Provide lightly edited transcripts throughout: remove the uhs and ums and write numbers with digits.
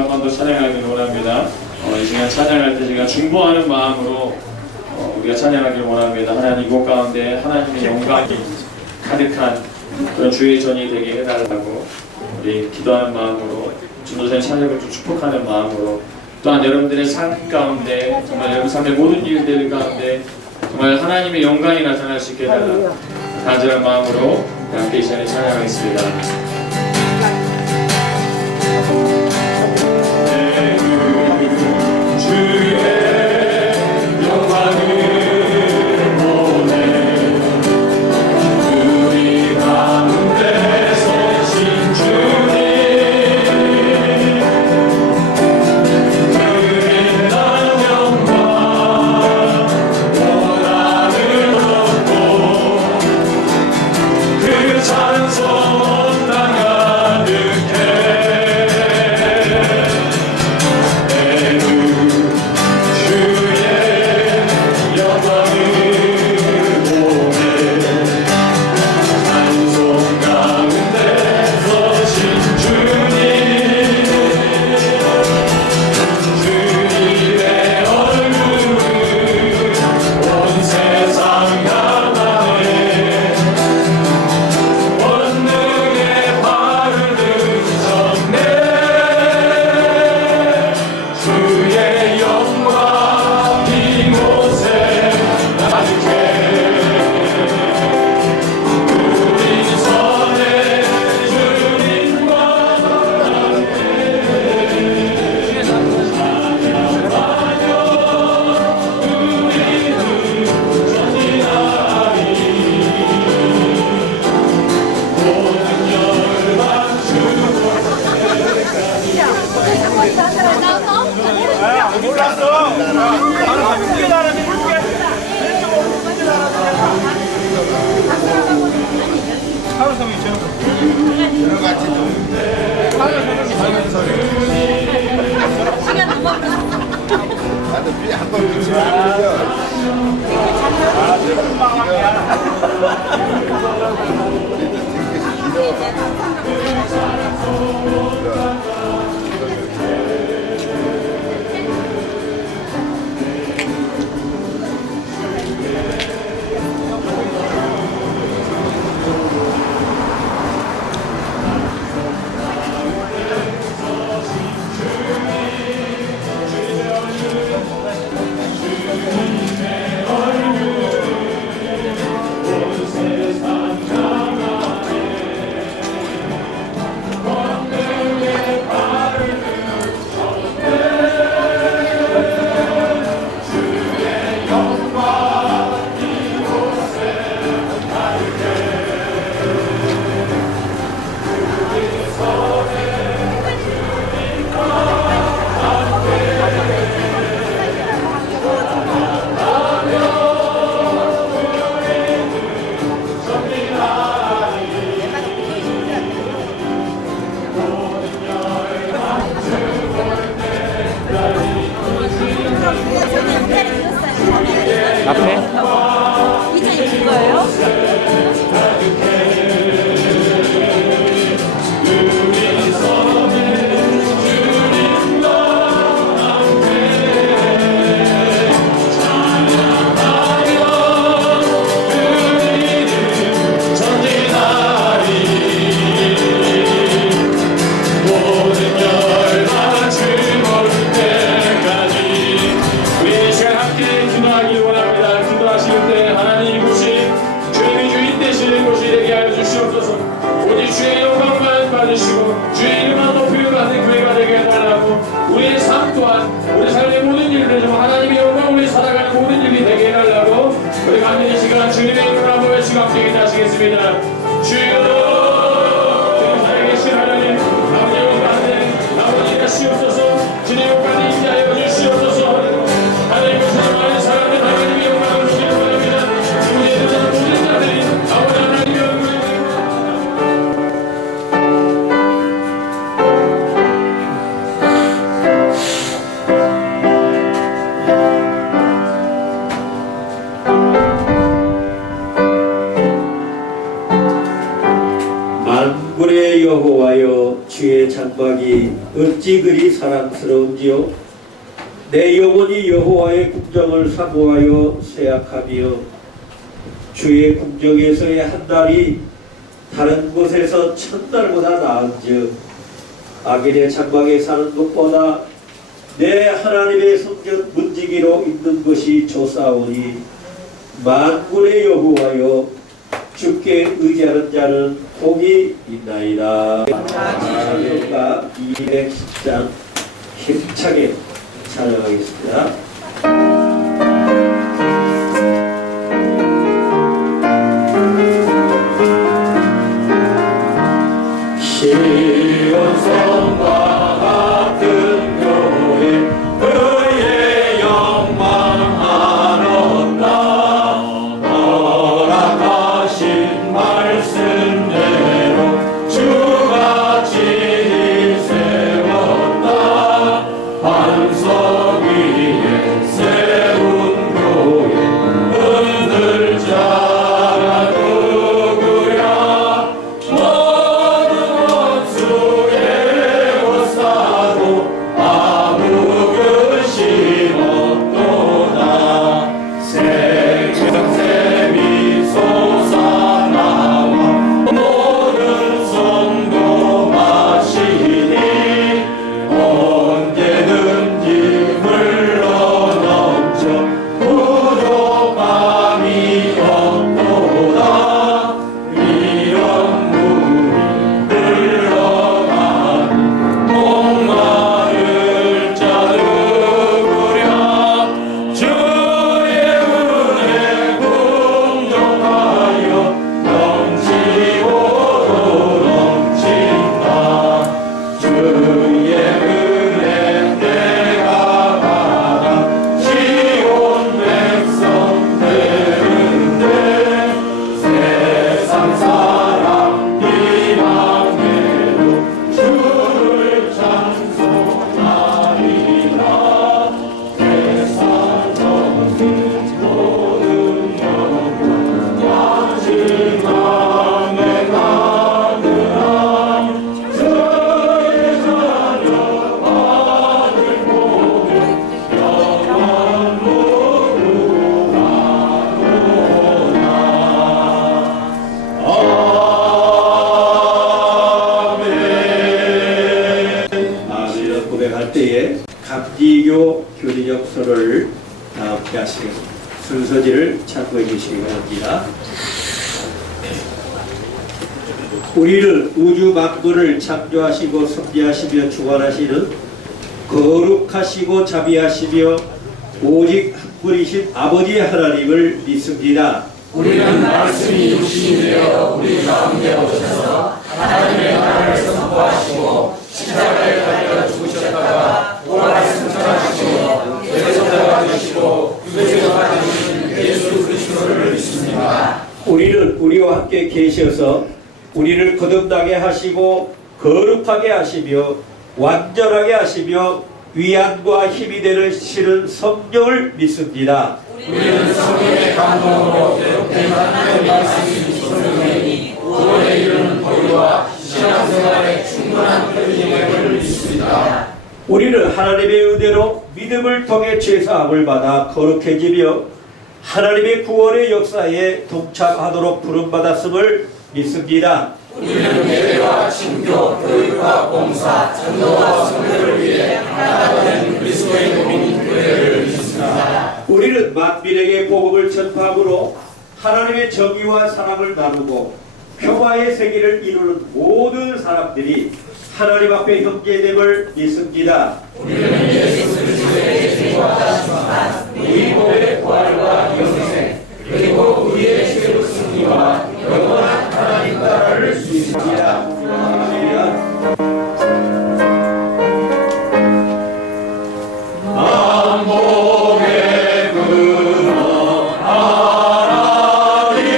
한 번 더 찬양하기를 원합니다. 이 시간 찬양할 때 제가 중보하는 마음으로 우리가 찬양하기를 원합니다. 하나님 이곳 가운데 하나님의 영광이 가득한 그런 주의 전이 되게 해달라고 우리 기도하는 마음으로 전도사님 찬양을 좀 축복하는 마음으로 또한 여러분들의 삶 가운데 정말 여러분 삶의 모든 일들 가운데 정말 하나님의 영광이 나타날 수 있게 해달라고 간절한 마음으로 함께 이 시간에 찬양하겠습니다. 주의 장막이 어찌 그리 사랑스러운지요. 내 영혼이 여호와의 궁정을 사모하여 쇠약하며 주의 궁정에서의 한 달이 다른 곳에서 천달보다 나은즉 악인의 장막에 사는 것보다 내 하나님의 성전 문지기로 있는 것이 좋사오니 만군의 여호와여 주께 의지하는 자는 복이 있나이다. 찬송가 210장 힘차게 찬양하겠습니다. 감지교 교리적서를 다 함께 하시겠습니다. 순서지를 참고해 주시기 바랍니다. 우리를 우주 만물을 창조하시고 섭리하시며 주관하시는 거룩하시고 자비하시며 오직 한 분이신 아버지 하나님을 믿습니다. 우리는 말씀이 육신이 되어 우리 가운데 오셔서 하나님의 나라를 선포하시고 십자가에 달려 죽으셨다가 부활을 승천하시고 대접받아 주시고 유대교가 되신 예수 그리스도를 믿습니다. 우리는 우리와 함께 계셔서 우리를 거듭나게 하시고 거룩하게 하시며 완전하게 하시며 위안과 힘이 되는 실은 성령을 믿습니다. 우리는 성령의 감동으로 대속된 하나님의 말씀이 성령이니 구원에 이르는 도리와 신앙생활에 충분한 편리함을 믿습니다. 우리는 하나님의 은혜로 믿음을 통해 죄사함을 받아 거룩해지며 하나님의 구원의 역사에 동참하도록 부름받았음을 믿습니다. 우리는 예배와 친교, 교육과 봉사, 전도와 선교를 위해 하나가 된 그리스도의 몸인 교회를 믿습니다. 우리는 만민에게 복음을 전파함으로 하나님의 정의와 사랑을 나누고 평화의 세계를 이루는 모든 사람들이 하나님 앞에 형제됨을 믿습니다. 우리는 예수 그리스도의 죄와 우리 몸의 부활과 영생 그리고 우리의 죄의 승리와 영원한 하나님 나라를 믿습니다. 만복의 근원 하나님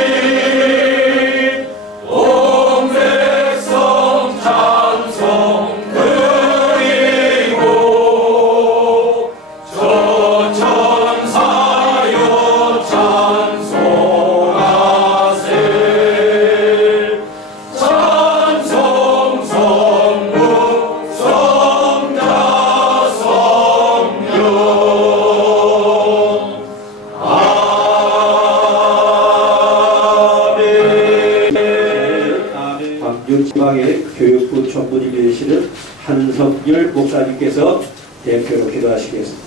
온 백성 찬송 그리고 저 천사여 찬송하세 찬송 광주 지방의 교육부 총무님이 되시는 한석열 목사님께서 대표로 기도하시겠습니다.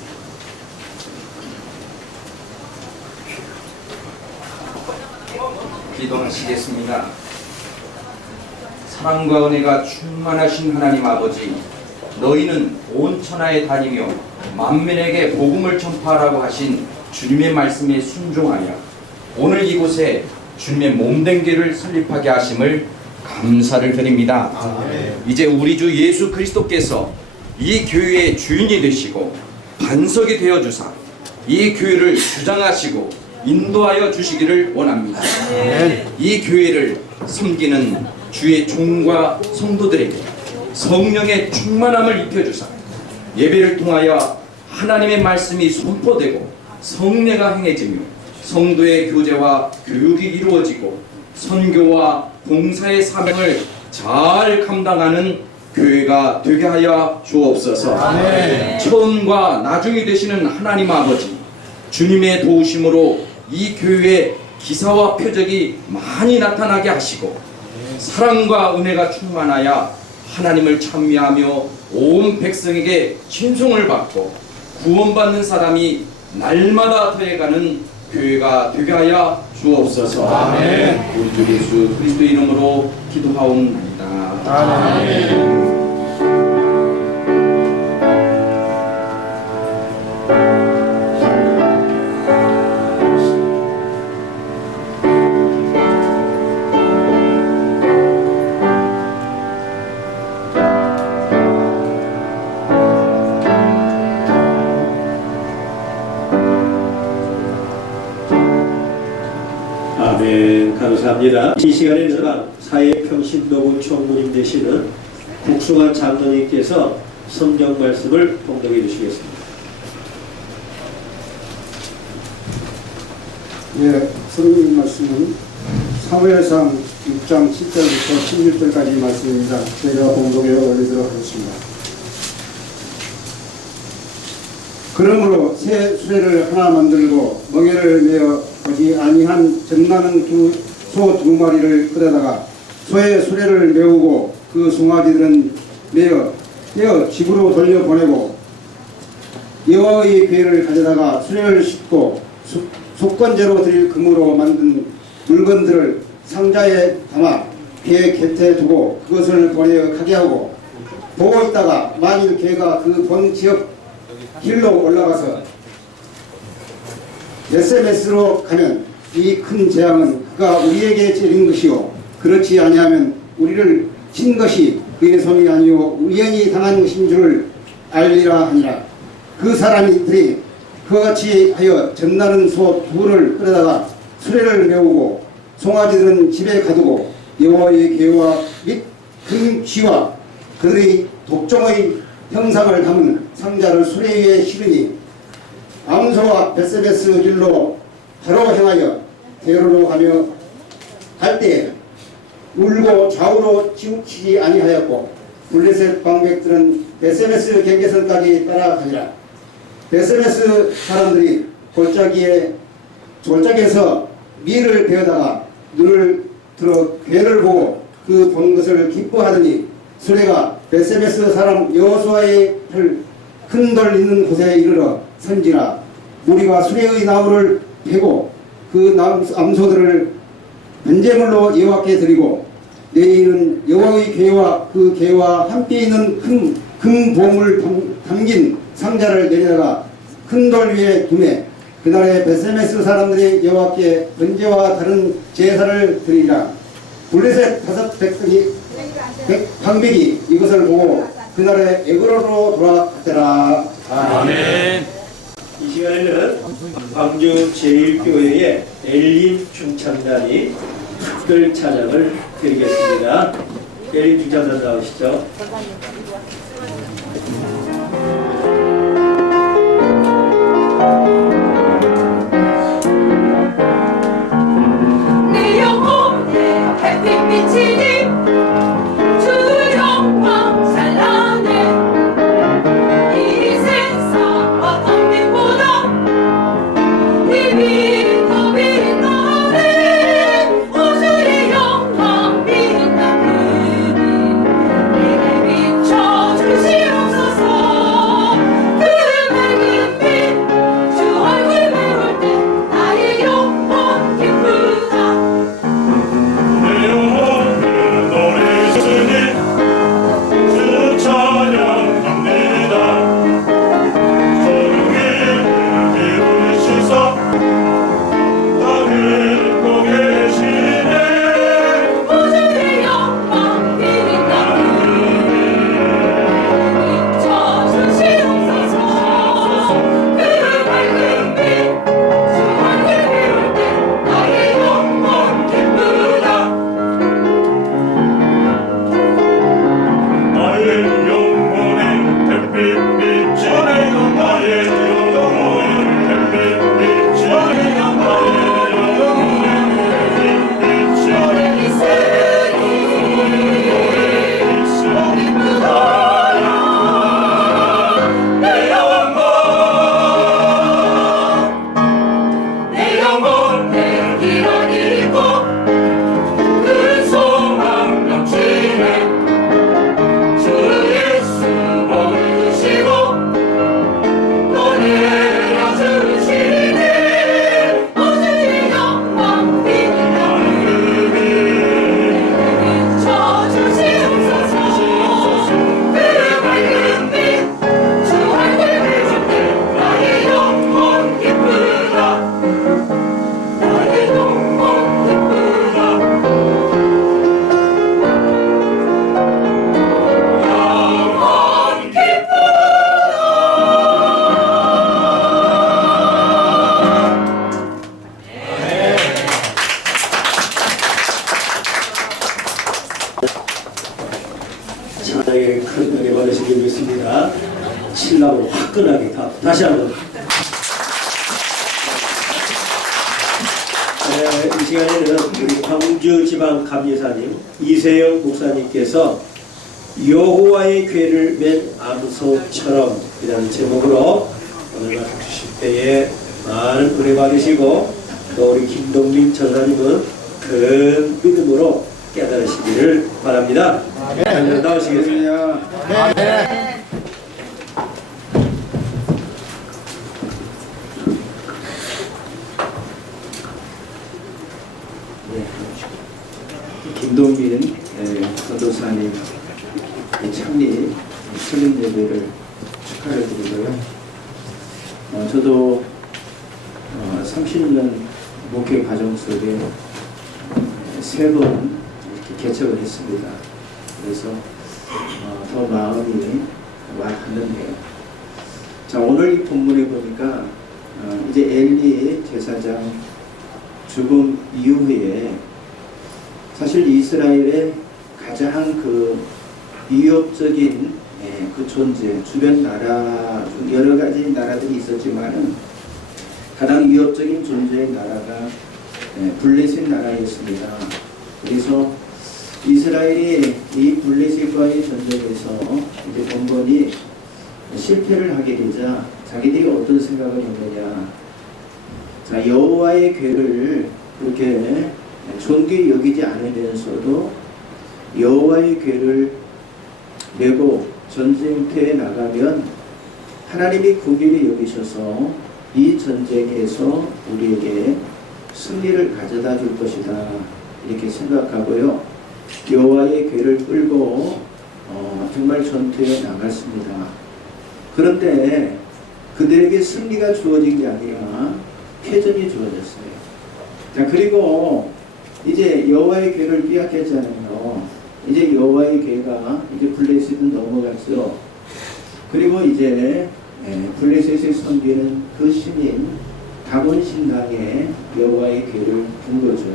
기도하시겠습니다. 사랑과 은혜가 충만하신 하나님 아버지, 너희는 온 천하에 다니며 만민에게 복음을 전파하라고 하신 주님의 말씀에 순종하여 오늘 이곳에 주님의 몸된 교회를 설립하게 하심을 감사를 드립니다. 이제 우리 주 예수 그리스도께서 이 교회의 주인이 되시고 반석이 되어 주사 이 교회를 주장하시고 인도하여 주시기를 원합니다. 이 교회를 섬기는 주의 종과 성도들에게 성령의 충만함을 입혀주사 예배를 통하여 하나님의 말씀이 선포되고 성례가 행해지며 성도의 교제와 교육이 이루어지고 선교와 봉사의 사명을 잘 감당하는 교회가 되게 하여 주옵소서. 처음과 나중이 되시는 하나님 아버지, 주님의 도우심으로 이 교회에 기사와 표적이 많이 나타나게 하시고 사랑과 은혜가 충만하여 하나님을 찬미하며 온 백성에게 친송을 받고 구원받는 사람이 날마다 더해가는 교회가 되게 하여 주옵소서. 아멘. 우리 주 예수 그리스도 이름으로 기도하옵나이다. 아멘. 아멘. 감사합니다. 이 시간에는 사회평신도군 총무님 되시는 국승환 장로님께서 성경 말씀을 봉독해 주시겠습니다. 예, 성경 말씀은 사무엘상 6장 7절부터 16절까지 말씀입니다. 제가 봉독해 올리도록 하겠습니다. 그러므로 새 수레를 하나 만들고 멍에를 메어 보지 아니한 정나는 소 두 마리를 끌어다가 소의 수레를 메우고 그 송아지들은 떼어 집으로 돌려보내고 여호와의 궤를 가져다가 수레를 싣고 속건제로 드릴 금으로 만든 물건들을 상자에 담아 궤 곁에 두고 그것을 보내어 가게 하고 보고 있다가 만일 궤가 그 본 지역 길로 올라가서 SMS로 가면 이 큰 재앙은 그가 우리에게 내린 것이요 그렇지 아니하면 우리를 친 것이 그의 손이 아니요 우연히 당한 것인 줄을 알리라 하니라. 그 사람들이 그같이 하여 전나는 소 둘을 끌어다가 수레를 메우고 송아지들은 집에 가두고 여호와의 계와 및 큰 쥐와 그들의 독종의 형상을 담은 상자를 수레 위에 실으니 암소와 베스베스 길로 바로 행하여 대로로 가며 갈 때에 울고 좌우로 치우치지 아니하였고 블레셋 방백들은 베스베스 경계선까지 따라가니라. 베스베스 사람들이 골짜기에서 밀을 베어다가 눈을 들어 괴를 보고 그 본 것을 기뻐하더니 수레가 베스베스 사람 여호수아의 큰 돌 있는 곳에 이르러 선지라. 우리가 수레의 나무를 베고 그 암소들을 번제물로 여호와께 드리고 내일은 여호와의 궤와 그 궤와 함께 있는 큰 금보물 담긴 상자를 내려다가 큰 돌 위에 두매 그날에 베세메스 사람들이 여호와께 번제와 다른 제사를 드리리라. 블레셋 방백이 이것을 보고 그날에 에그로로 돌아갔더라. 아멘. 이 시간에는 광주 제1교회의 엘린 중창단이 특별 찬양을 드리겠습니다. 엘린 중창단 나오시죠. 내 영혼에 햇빛 비치니 주 영광 찬란해 이 세상 어떤 빛보다 빛이 더 빛나네 오 주의 영광 빛나네 신랑에게 큰 은혜 받으시길 믿습니다. 신랑으로 화끈하게 다시 한번. 이 시간에는 우리 광주지방 감리사님 이세영 목사님께서 여호와의 궤를 맨 암소처럼 이라는 제목으로 오늘 말씀 주실 때에 많은 은혜 받으시고 또 우리 김동민 전사님은 큰 믿음으로 깨달으시기를 바랍니다. 아멘. 나오시겠습니다. 아멘. 김동민 전도사님 창립 설립 예배를 축하를 드리고요. 저도 30년 목회 과정 속에 3번 이렇게 개척을 했습니다. 그래서 더 마음이 와 닿는데요. 자, 오늘 이 본문에 보니까 이제 엘리 제사장 죽음 이후에 사실 이스라엘의 가장 그 위협적인 그 존재, 주변 나라 여러 가지 나라들이 있었지만은 가장 위협적인 존재의 나라가 블레셋 나라였습니다. 그래서 이스라엘이 이 블레셋과의 전쟁에서 이제 번번이 실패를 하게 되자 자기들이 어떤 생각을 했느냐? 자, 여호와의 궤를 그렇게 존귀히 여기지 않으면서도 여호와의 궤를 메고 전쟁터에 나가면 하나님이 긍휼히 여기셔서 이 전쟁에서 우리에게 승리를 가져다 줄 것이다 이렇게 생각하고요. 여호와의 궤를 끌고 정말 전투에 나갔습니다. 그런데 그들에게 승리가 주어진 게 아니라 패전이 주어졌어요. 자, 그리고 이제 여호와의 궤를 빼앗겼잖아요. 이제 여호와의 궤가 이제 블레셋은 넘어갔죠. 그리고 이제 블레셋을 섬기는 그 시민 다곤 신당에 여호와의 궤를 둔 거죠.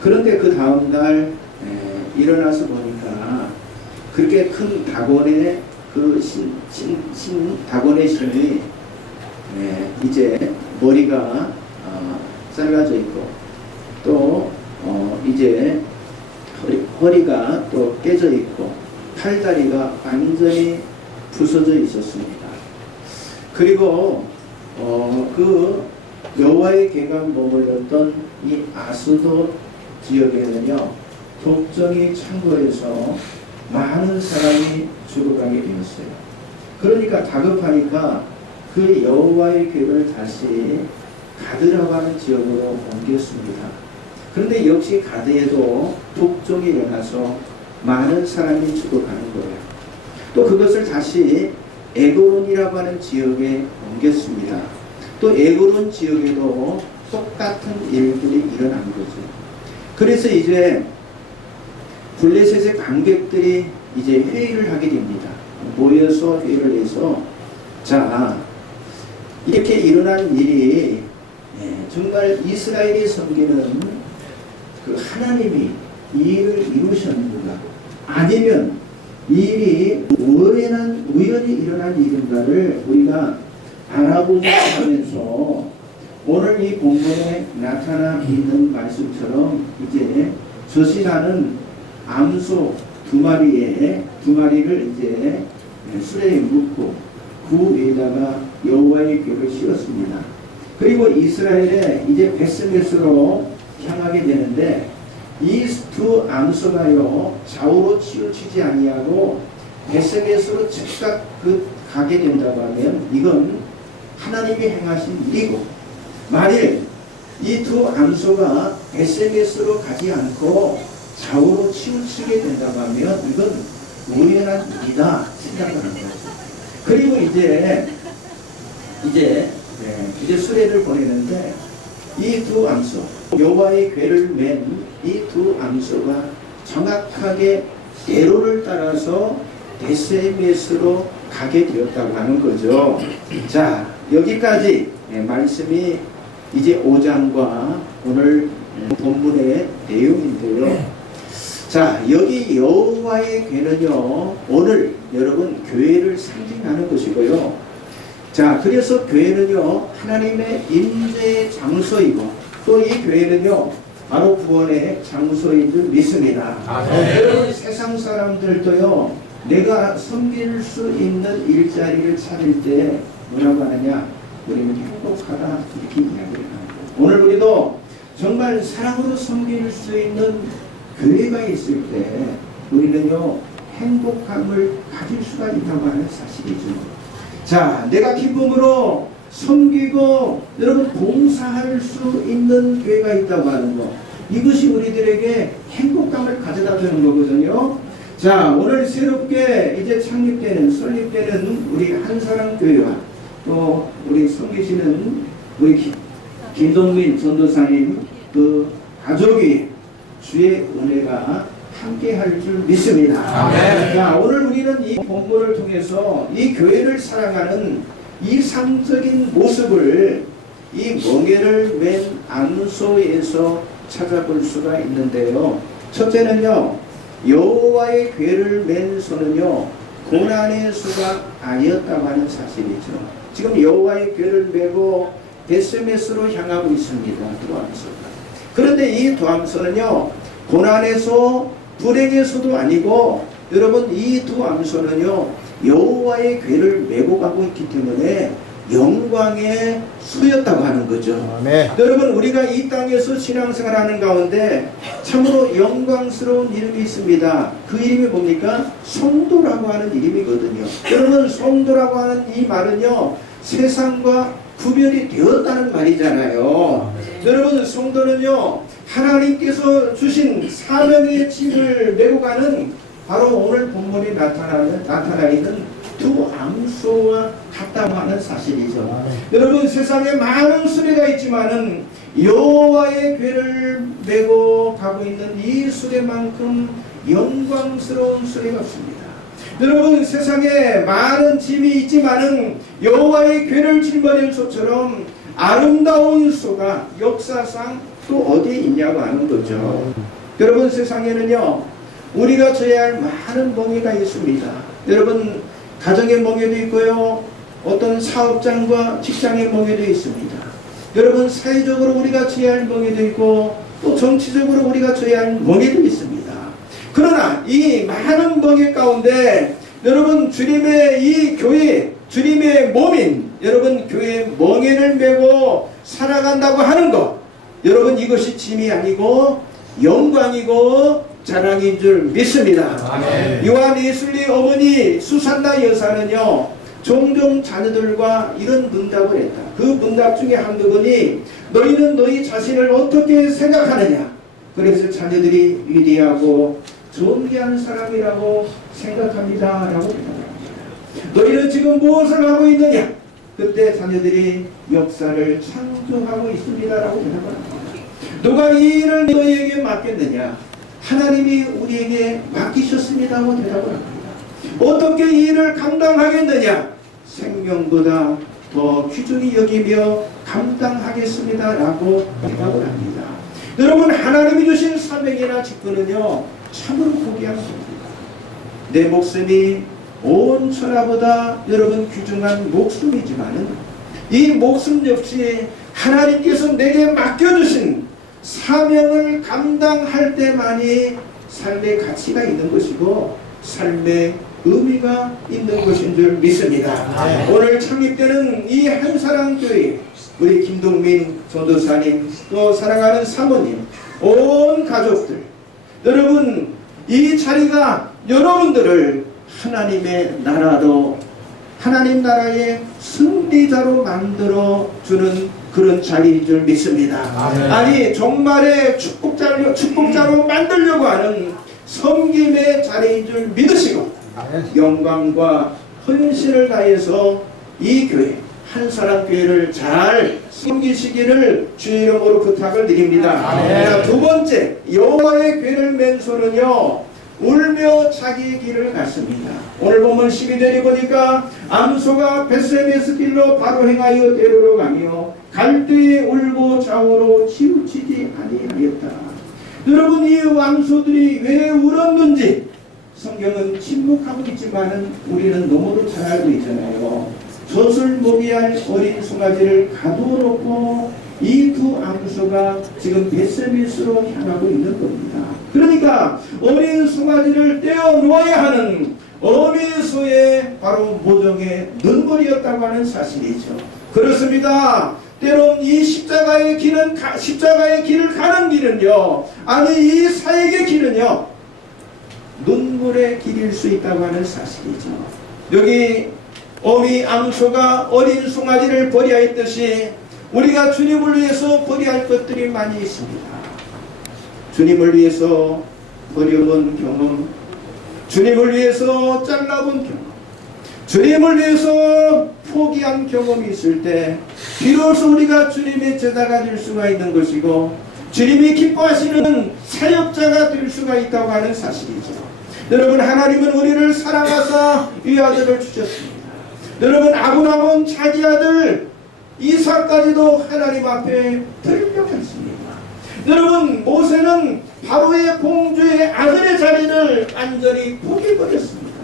그런데 그 다음 날 일어나서 보니까 그렇게 큰 다곤의 그 다곤의 신이 이제 머리가 잘라져 있고 또 이제 허리가 또 깨져 있고 팔다리가 완전히 부서져 있었습니다. 그리고 그 여호와의 궤가 머물렀던 이 아스돗 지역에는요 독정이 창궐해서 많은 사람이 죽어가게 되었어요. 그러니까 다급하니까 그 여호와의 궤를 다시 가드라고 하는 지역으로 옮겼습니다. 그런데 역시 가드에도 독종이 일어나서 많은 사람이 죽어가는 거예요. 또 그것을 다시 에그론이라고 하는 지역에 옮겼습니다. 또 에그론 지역에도 똑같은 일들이 일어난 거죠. 그래서 이제 블레셋의 관객들이 이제 회의를 하게 됩니다. 모여서 회의를 해서 자, 이렇게 일어난 일이 정말 이스라엘이 섬기는 그 하나님이 이 일을 이루셨는가 아니면 이 일이 우연히 일어난 일인가를 우리가 알아보자 하면서 오늘 이 본문에 나타나 있는 말씀처럼 이제 저신하는 암소 두 마리를 이제 수레에 묶고 그 위에다가 여호와의 궤를 씌웠습니다. 그리고 이스라엘에 이제 베스메스로 향하게 되는데 이 두 암소가요 좌우로 치우치지 아니하고 베스메스로 즉각 가게 된다고 하면 이건 하나님이 행하신 일이고 만일 이 두 암소가 베스메스로 가지 않고 좌우로 치우치게 된다고 하면 이건 우연한 일이다 생각하는 거죠. 그리고 이제 수레를 보내는데 이 두 암소 여호와의 궤를 맨 이 두 암소가 정확하게 대로를 따라서 베스메스로 가게 되었다고 하는 거죠. 자, 여기까지 말씀이 이제 5장과 오늘 본문의 내용인데요. 자, 여기 여호와의 궤는요, 오늘 여러분 교회를 상징하는 것이고요. 자, 그래서 교회는요, 하나님의 임재의 장소이고, 또 이 교회는요, 바로 구원의 장소인 줄 믿습니다. 여러분, 세상 사람들도요, 내가 섬길 수 있는 일자리를 찾을 때 뭐라고 하느냐? 우리는 행복하다, 이렇게 이야기를 합니다. 오늘 우리도 정말 사랑으로 섬길 수 있는 교회가 있을 때 우리는요, 행복함을 가질 수가 있다고 하는 사실이죠. 자, 내가 기쁨으로 섬기고 여러분 봉사할 수 있는 교회가 있다고 하는 거, 이것이 우리들에게 행복감을 가져다 주는 거거든요. 자, 오늘 새롭게 이제 창립되는, 설립되는 우리 한사랑교회와 또 우리 섬기시는 우리 김동민 전도사님 그 가족이 주의 은혜가 함께 할 줄 믿습니다. 아멘. 자, 오늘 우리는 이 본문을 통해서 이 교회를 사랑하는 이상적인 모습을 이 멍에를 맨 안소에서 찾아볼 수가 있는데요. 첫째는요, 여호와의 궤를 맨 소는요, 고난의 수가 아니었다고 하는 사실이죠. 지금 여호와의 궤를 메고 베스메스로 향하고 있습니다. 도함소가. 그런데 이 도함소는요, 고난의 소, 불행의 소도 아니고, 여러분 이 도함소는요, 여호와의 궤를 메고 가고 있기 때문에 영광의 소였다고 하는 거죠. 여러분, 우리가 이 땅에서 신앙생활하는 가운데 참으로 영광스러운 이름이 있습니다. 그 이름이 뭡니까? 성도라고 하는 이름이거든요. 여러분, 성도라고 하는 이 말은요, 세상과 구별이 되었다는 말이잖아요. 여러분, 성도는요, 하나님께서 주신 사명의 짐을 메고 가는 바로 오늘 본문에 나타나 있는 두 암소와 같다고 하는 사실이죠. 여러분, 세상에 많은 수레가 있지만은 여호와의 궤를 메고 가고 있는 이 수레만큼 영광스러운 수레가 없습니다. 여러분, 세상에 많은 짐이 있지만은 여호와의 궤를 짊어진 소처럼 아름다운 소가 역사상 또 어디에 있냐고 하는 거죠. 여러분, 세상에는요, 우리가 져야 할 많은 멍에가 있습니다. 여러분, 가정의 멍에도 있고요, 어떤 사업장과 직장의 멍에도 있습니다. 여러분, 사회적으로 우리가 져야 할 멍에도 있고, 또 정치적으로 우리가 져야 할 멍에도 있습니다. 그러나 이 많은 멍에 가운데 여러분, 주님의 이 교회, 주님의 몸인 여러분 교회의 멍에를 메고 살아간다고 하는 것, 여러분 이것이 짐이 아니고 영광이고 자랑인 줄 믿습니다. 아멘. 요한 예술리 어머니 수산나 여사는요, 종종 자녀들과 이런 문답을 했다. 그 문답 중에 한 부분이 너희는 너희 자신을 어떻게 생각하느냐. 그래서 자녀들이 위대하고 존귀한 사람이라고 생각합니다 라고 대답합니다. 너희는 지금 무엇을 하고 있느냐. 그때 자녀들이 역사를 창조하고 있습니다 라고 대답을 합니다. 누가 이 일을 너희에게 맡겼느냐. 하나님이 우리에게 맡기셨습니다고 대답을 합니다. 어떻게 이 일을 감당하겠느냐. 생명보다 더 귀중히 여기며 감당하겠습니다 라고 대답을 합니다. 여러분, 하나님이 주신 사명이나 직분은요, 참으로 고귀한 겁니다. 내 목숨이 온 천하보다 여러분 귀중한 목숨이지만은 이 목숨 역시 하나님께서 내게 맡겨주신 사명을 감당할 때만이 삶의 가치가 있는 것이고 삶의 의미가 있는 것인 줄 믿습니다. 오늘 창립되는 이 한사랑교회, 우리 김동민 전도사님, 또 사랑하는 사모님, 온 가족들, 여러분 이 자리가 여러분들을 하나님의 나라로, 하나님 나라의 승리자로 만들어주는 그런 자리인 줄 믿습니다. 아니, 종말의 축복자로 만들려고 하는 섬김의 자리인 줄 믿으시고 영광과 헌신을 다해서 이 교회, 한사랑교회를 잘 섬기시기를 주의 이름으로 부탁을 드립니다. 자, 두 번째, 여호와의 궤를 맨 소는요, 울며 자기의 길을 갔습니다. 오늘 보면 12절에 보니까 암소가 베스메스 길로 바로 행하여 데리러 가며 갈 때에 울고 좌우로 치우치지 아니하였다. 여러분, 이 암소들이 왜 행복하고 있지만은 우리는 너무도 잘 알고 있잖아요. 젖을 먹이할 어린 송아지를 가둬놓고 이 두 암소가 지금 벳세미스로 향하고 있는 겁니다. 그러니까 어린 송아지를 떼어 놓아야 하는 어미소의 바로 모종의 눈물이었다고 하는 사실이죠. 그렇습니다. 때론 이 십자가의 길은 십자가의 길을 가는 길은요, 아니 이 사역의 길은요, 눈물의 길일 수 있다고 하는 사실이죠. 여기 어미 암소가 어린 송아지를 버리하였듯이 우리가 주님을 위해서 버리할 것들이 많이 있습니다. 주님을 위해서 버려본 경험, 주님을 위해서 잘라본 경험, 주님을 위해서 포기한 경험이 있을 때 비로소 우리가 주님의 제자가 될 수가 있는 것이고 주님이 기뻐하시는 사역자가 될 수가 있다고 하는 사실이죠. 여러분, 하나님은 우리를 사랑하사 이 아들을 주셨습니다. 여러분, 아브라함은 자기 아들 이삭까지도 하나님 앞에 드리려고 했습니다. 여러분, 모세는 바로의 공주의 아들의 자리를 완전히 포기해버렸습니다.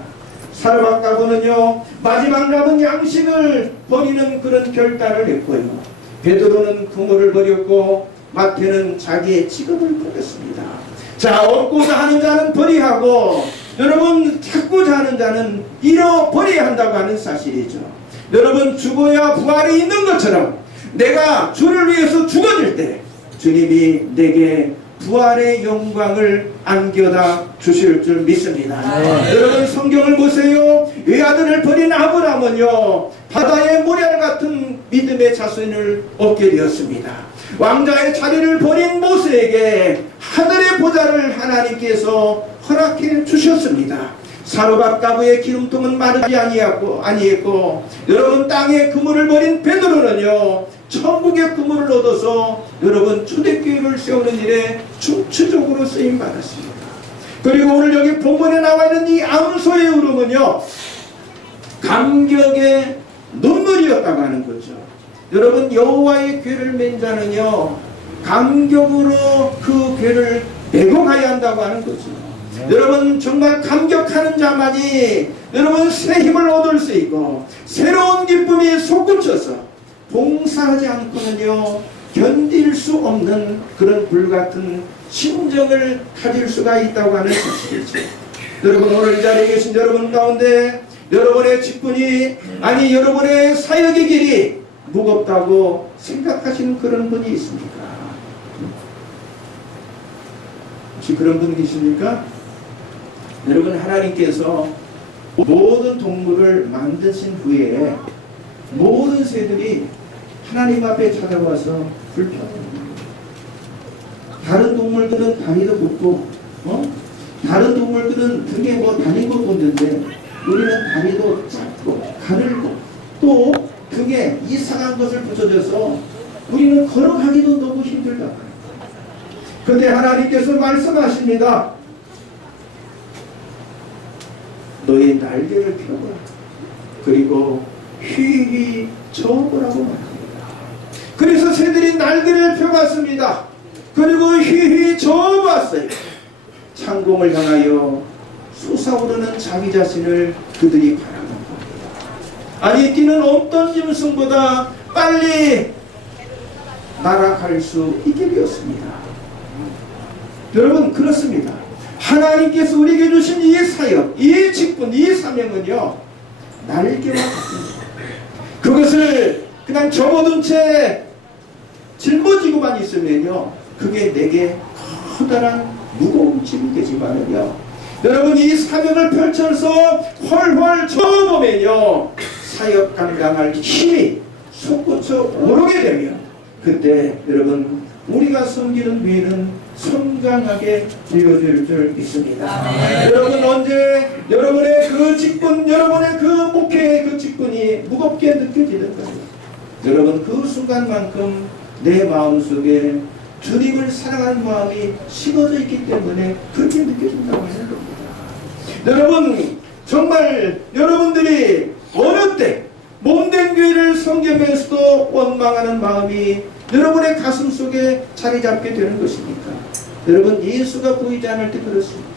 사르밧가브는요, 마지막 남은 양식을 버리는 그런 결단을 했고요. 베드로는 그물을 버렸고 마태는 자기의 직업을 버렸습니다. 자, 얻고자 하는 자는 버리하고 여러분, 찾고자 하는 자는 잃어버려야 한다고 하는 사실이죠. 여러분, 죽어야 부활이 있는 것처럼 내가 주를 위해서 죽어질 때 주님이 내게 부활의 영광을 안겨다 주실 줄 믿습니다. 여러분, 성경을 보세요. 외아들을 버린 아브라함은요, 바다의 모래 같은 믿음의 자손을 얻게 되었습니다. 왕자의 자리를 버린 모세에게 하늘의 보좌를 하나님께서 허락해 주셨습니다. 사르밧가브의 기름통은 마르지 아니했고 여러분, 땅에 그물을 버린 베드로는요, 천국의 그물을 얻어서 여러분 초대교회를 세우는 일에 중추적으로 쓰임 받았습니다. 그리고 오늘 여기 본문에 나와 있는 이 암소의 울음은요, 감격의 눈물이었다고 하는 거죠. 여러분, 여호와의 궤를 맨 자는요, 감격으로 그 궤를 메고 가야 한다고 하는 거죠. 여러분, 정말 감격하는 자만이 여러분 새 힘을 얻을 수 있고 새로운 기쁨이 솟구쳐서 봉사하지 않고는요 견딜 수 없는 그런 불같은 심정을 가질 수가 있다고 하는 사실이죠. 여러분, 오늘 이 자리에 계신 여러분 가운데 여러분의 직분이, 아니 여러분의 사역의 길이 무겁다고 생각하시는 그런 분이 있습니까? 혹시 그런 분 계십니까? 여러분, 하나님께서 모든 동물을 만드신 후에 모든 새들이 하나님 앞에 찾아와서 불평합니다. 다른 동물들은 다리도 굵고 다른 동물들은 등에 뭐 다리도 굵는데 우리는 다리도 짧고 가늘고 또 등에 이상한 것을 붙여줘서 우리는 걸어가기도 너무 힘들다. 그런데 하나님께서 말씀하십니다. 너의 날개를 펴고 그리고 휘휘 저어보라고 말합니다. 그래서 새들이 날개를 펴봤습니다. 그리고 휘휘 저어봤어요. 창공을 향하여 솟아오르는 자기 자신을 그들이 바라본 겁니다. 아니, 뛰는 어떤 짐승보다 빨리 날아갈 수 있게 되었습니다. 여러분, 그렇습니다. 하나님께서 우리에게 주신 이 사역, 이 직분, 이 사명은요, 날개와 같습니다. 그것을 그냥 접어둔 채 짊어지고만 있으면요, 그게 내게 커다란 무거운 짐이 되지만은요, 여러분, 이 사명을 펼쳐서 훨훨 접어보면요, 사역 감당할 힘이 솟구쳐 오르게 되면 그때 여러분, 우리가 섬기는 교회는 성장하게 되어질 줄 믿습니다. 여러분, 언제 여러분의 그 직분, 여러분의 그 목회의 그 직분이 무겁게 느껴지는 거예요. 여러분, 그 순간만큼 내 마음속에 주님을 사랑하는 마음이 식어져 있기 때문에 그렇게 느껴진다고 하는 겁니다. 여러분, 정말 여러분들이 어느 때 몸된 교회를 섬기면서도 원망하는 마음이 여러분의 가슴 속에 자리 잡게 되는 것입니까? 여러분, 예수가 보이지 않을 때 그렇습니다.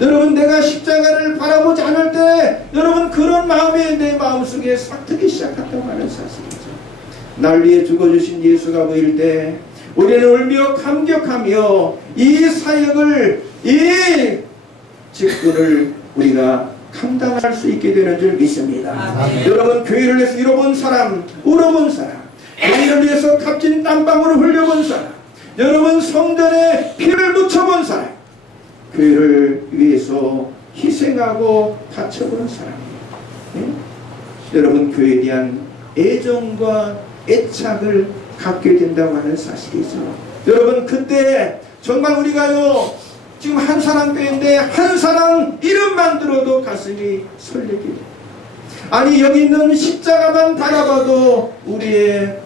여러분 내가 십자가를 바라보지 않을 때 여러분 그런 마음이 내 마음속에 싹트기 시작한다고 하는 사실이죠. 날 위해 죽어주신 예수가 보일 때 우리는 울며 감격하며 이 사역을 이 직분을 우리가 감당할 수 있게 되는 줄 믿습니다. 여러분 교회를 위해서 잃어본 사람, 울어본 사람, 교회를 위해서 값진 땀방울을 흘려본 사람, 여러분 성전에 피를 묻혀본 사람, 교회를 위해서 희생하고 바쳐본 사람이에요. 네? 여러분 교회에 대한 애정과 애착을 갖게 된다고 하는 사실이죠. 여러분 그때 정말 우리가요 지금 한사랑교회인데 한사랑 이름만 들어도 가슴이 설레게 돼요. 아니 여기 있는 십자가만 바라봐도 우리의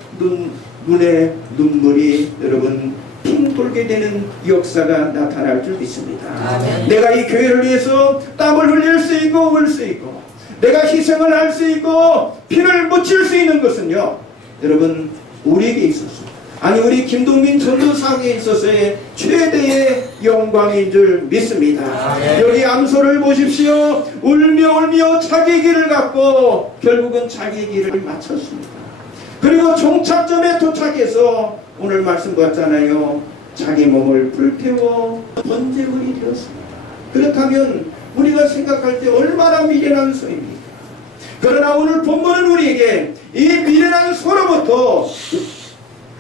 눈에 눈물이 여러분 핑 돌게 되는 역사가 나타날 줄 믿습니다. 내가 이 교회를 위해서 땀을 흘릴 수 있고 울 수 있고 내가 희생을 할 수 있고 피를 묻힐 수 있는 것은요 여러분 우리에게 있었습니다. 아니 우리 김동민 전도사에 있어서의 최대의 영광인 줄 믿습니다. 여기 암소를 보십시오. 울며 자기 길을 갔고 결국은 자기 길을 마쳤습니다. 그리고 종착점에 도착해서 오늘 말씀 봤잖아요. 자기 몸을 불태워 번제물이 되었습니다. 그렇다면 우리가 생각할 때 얼마나 미련한 소입니까? 그러나 오늘 본문은 우리에게 이 미련한 소로부터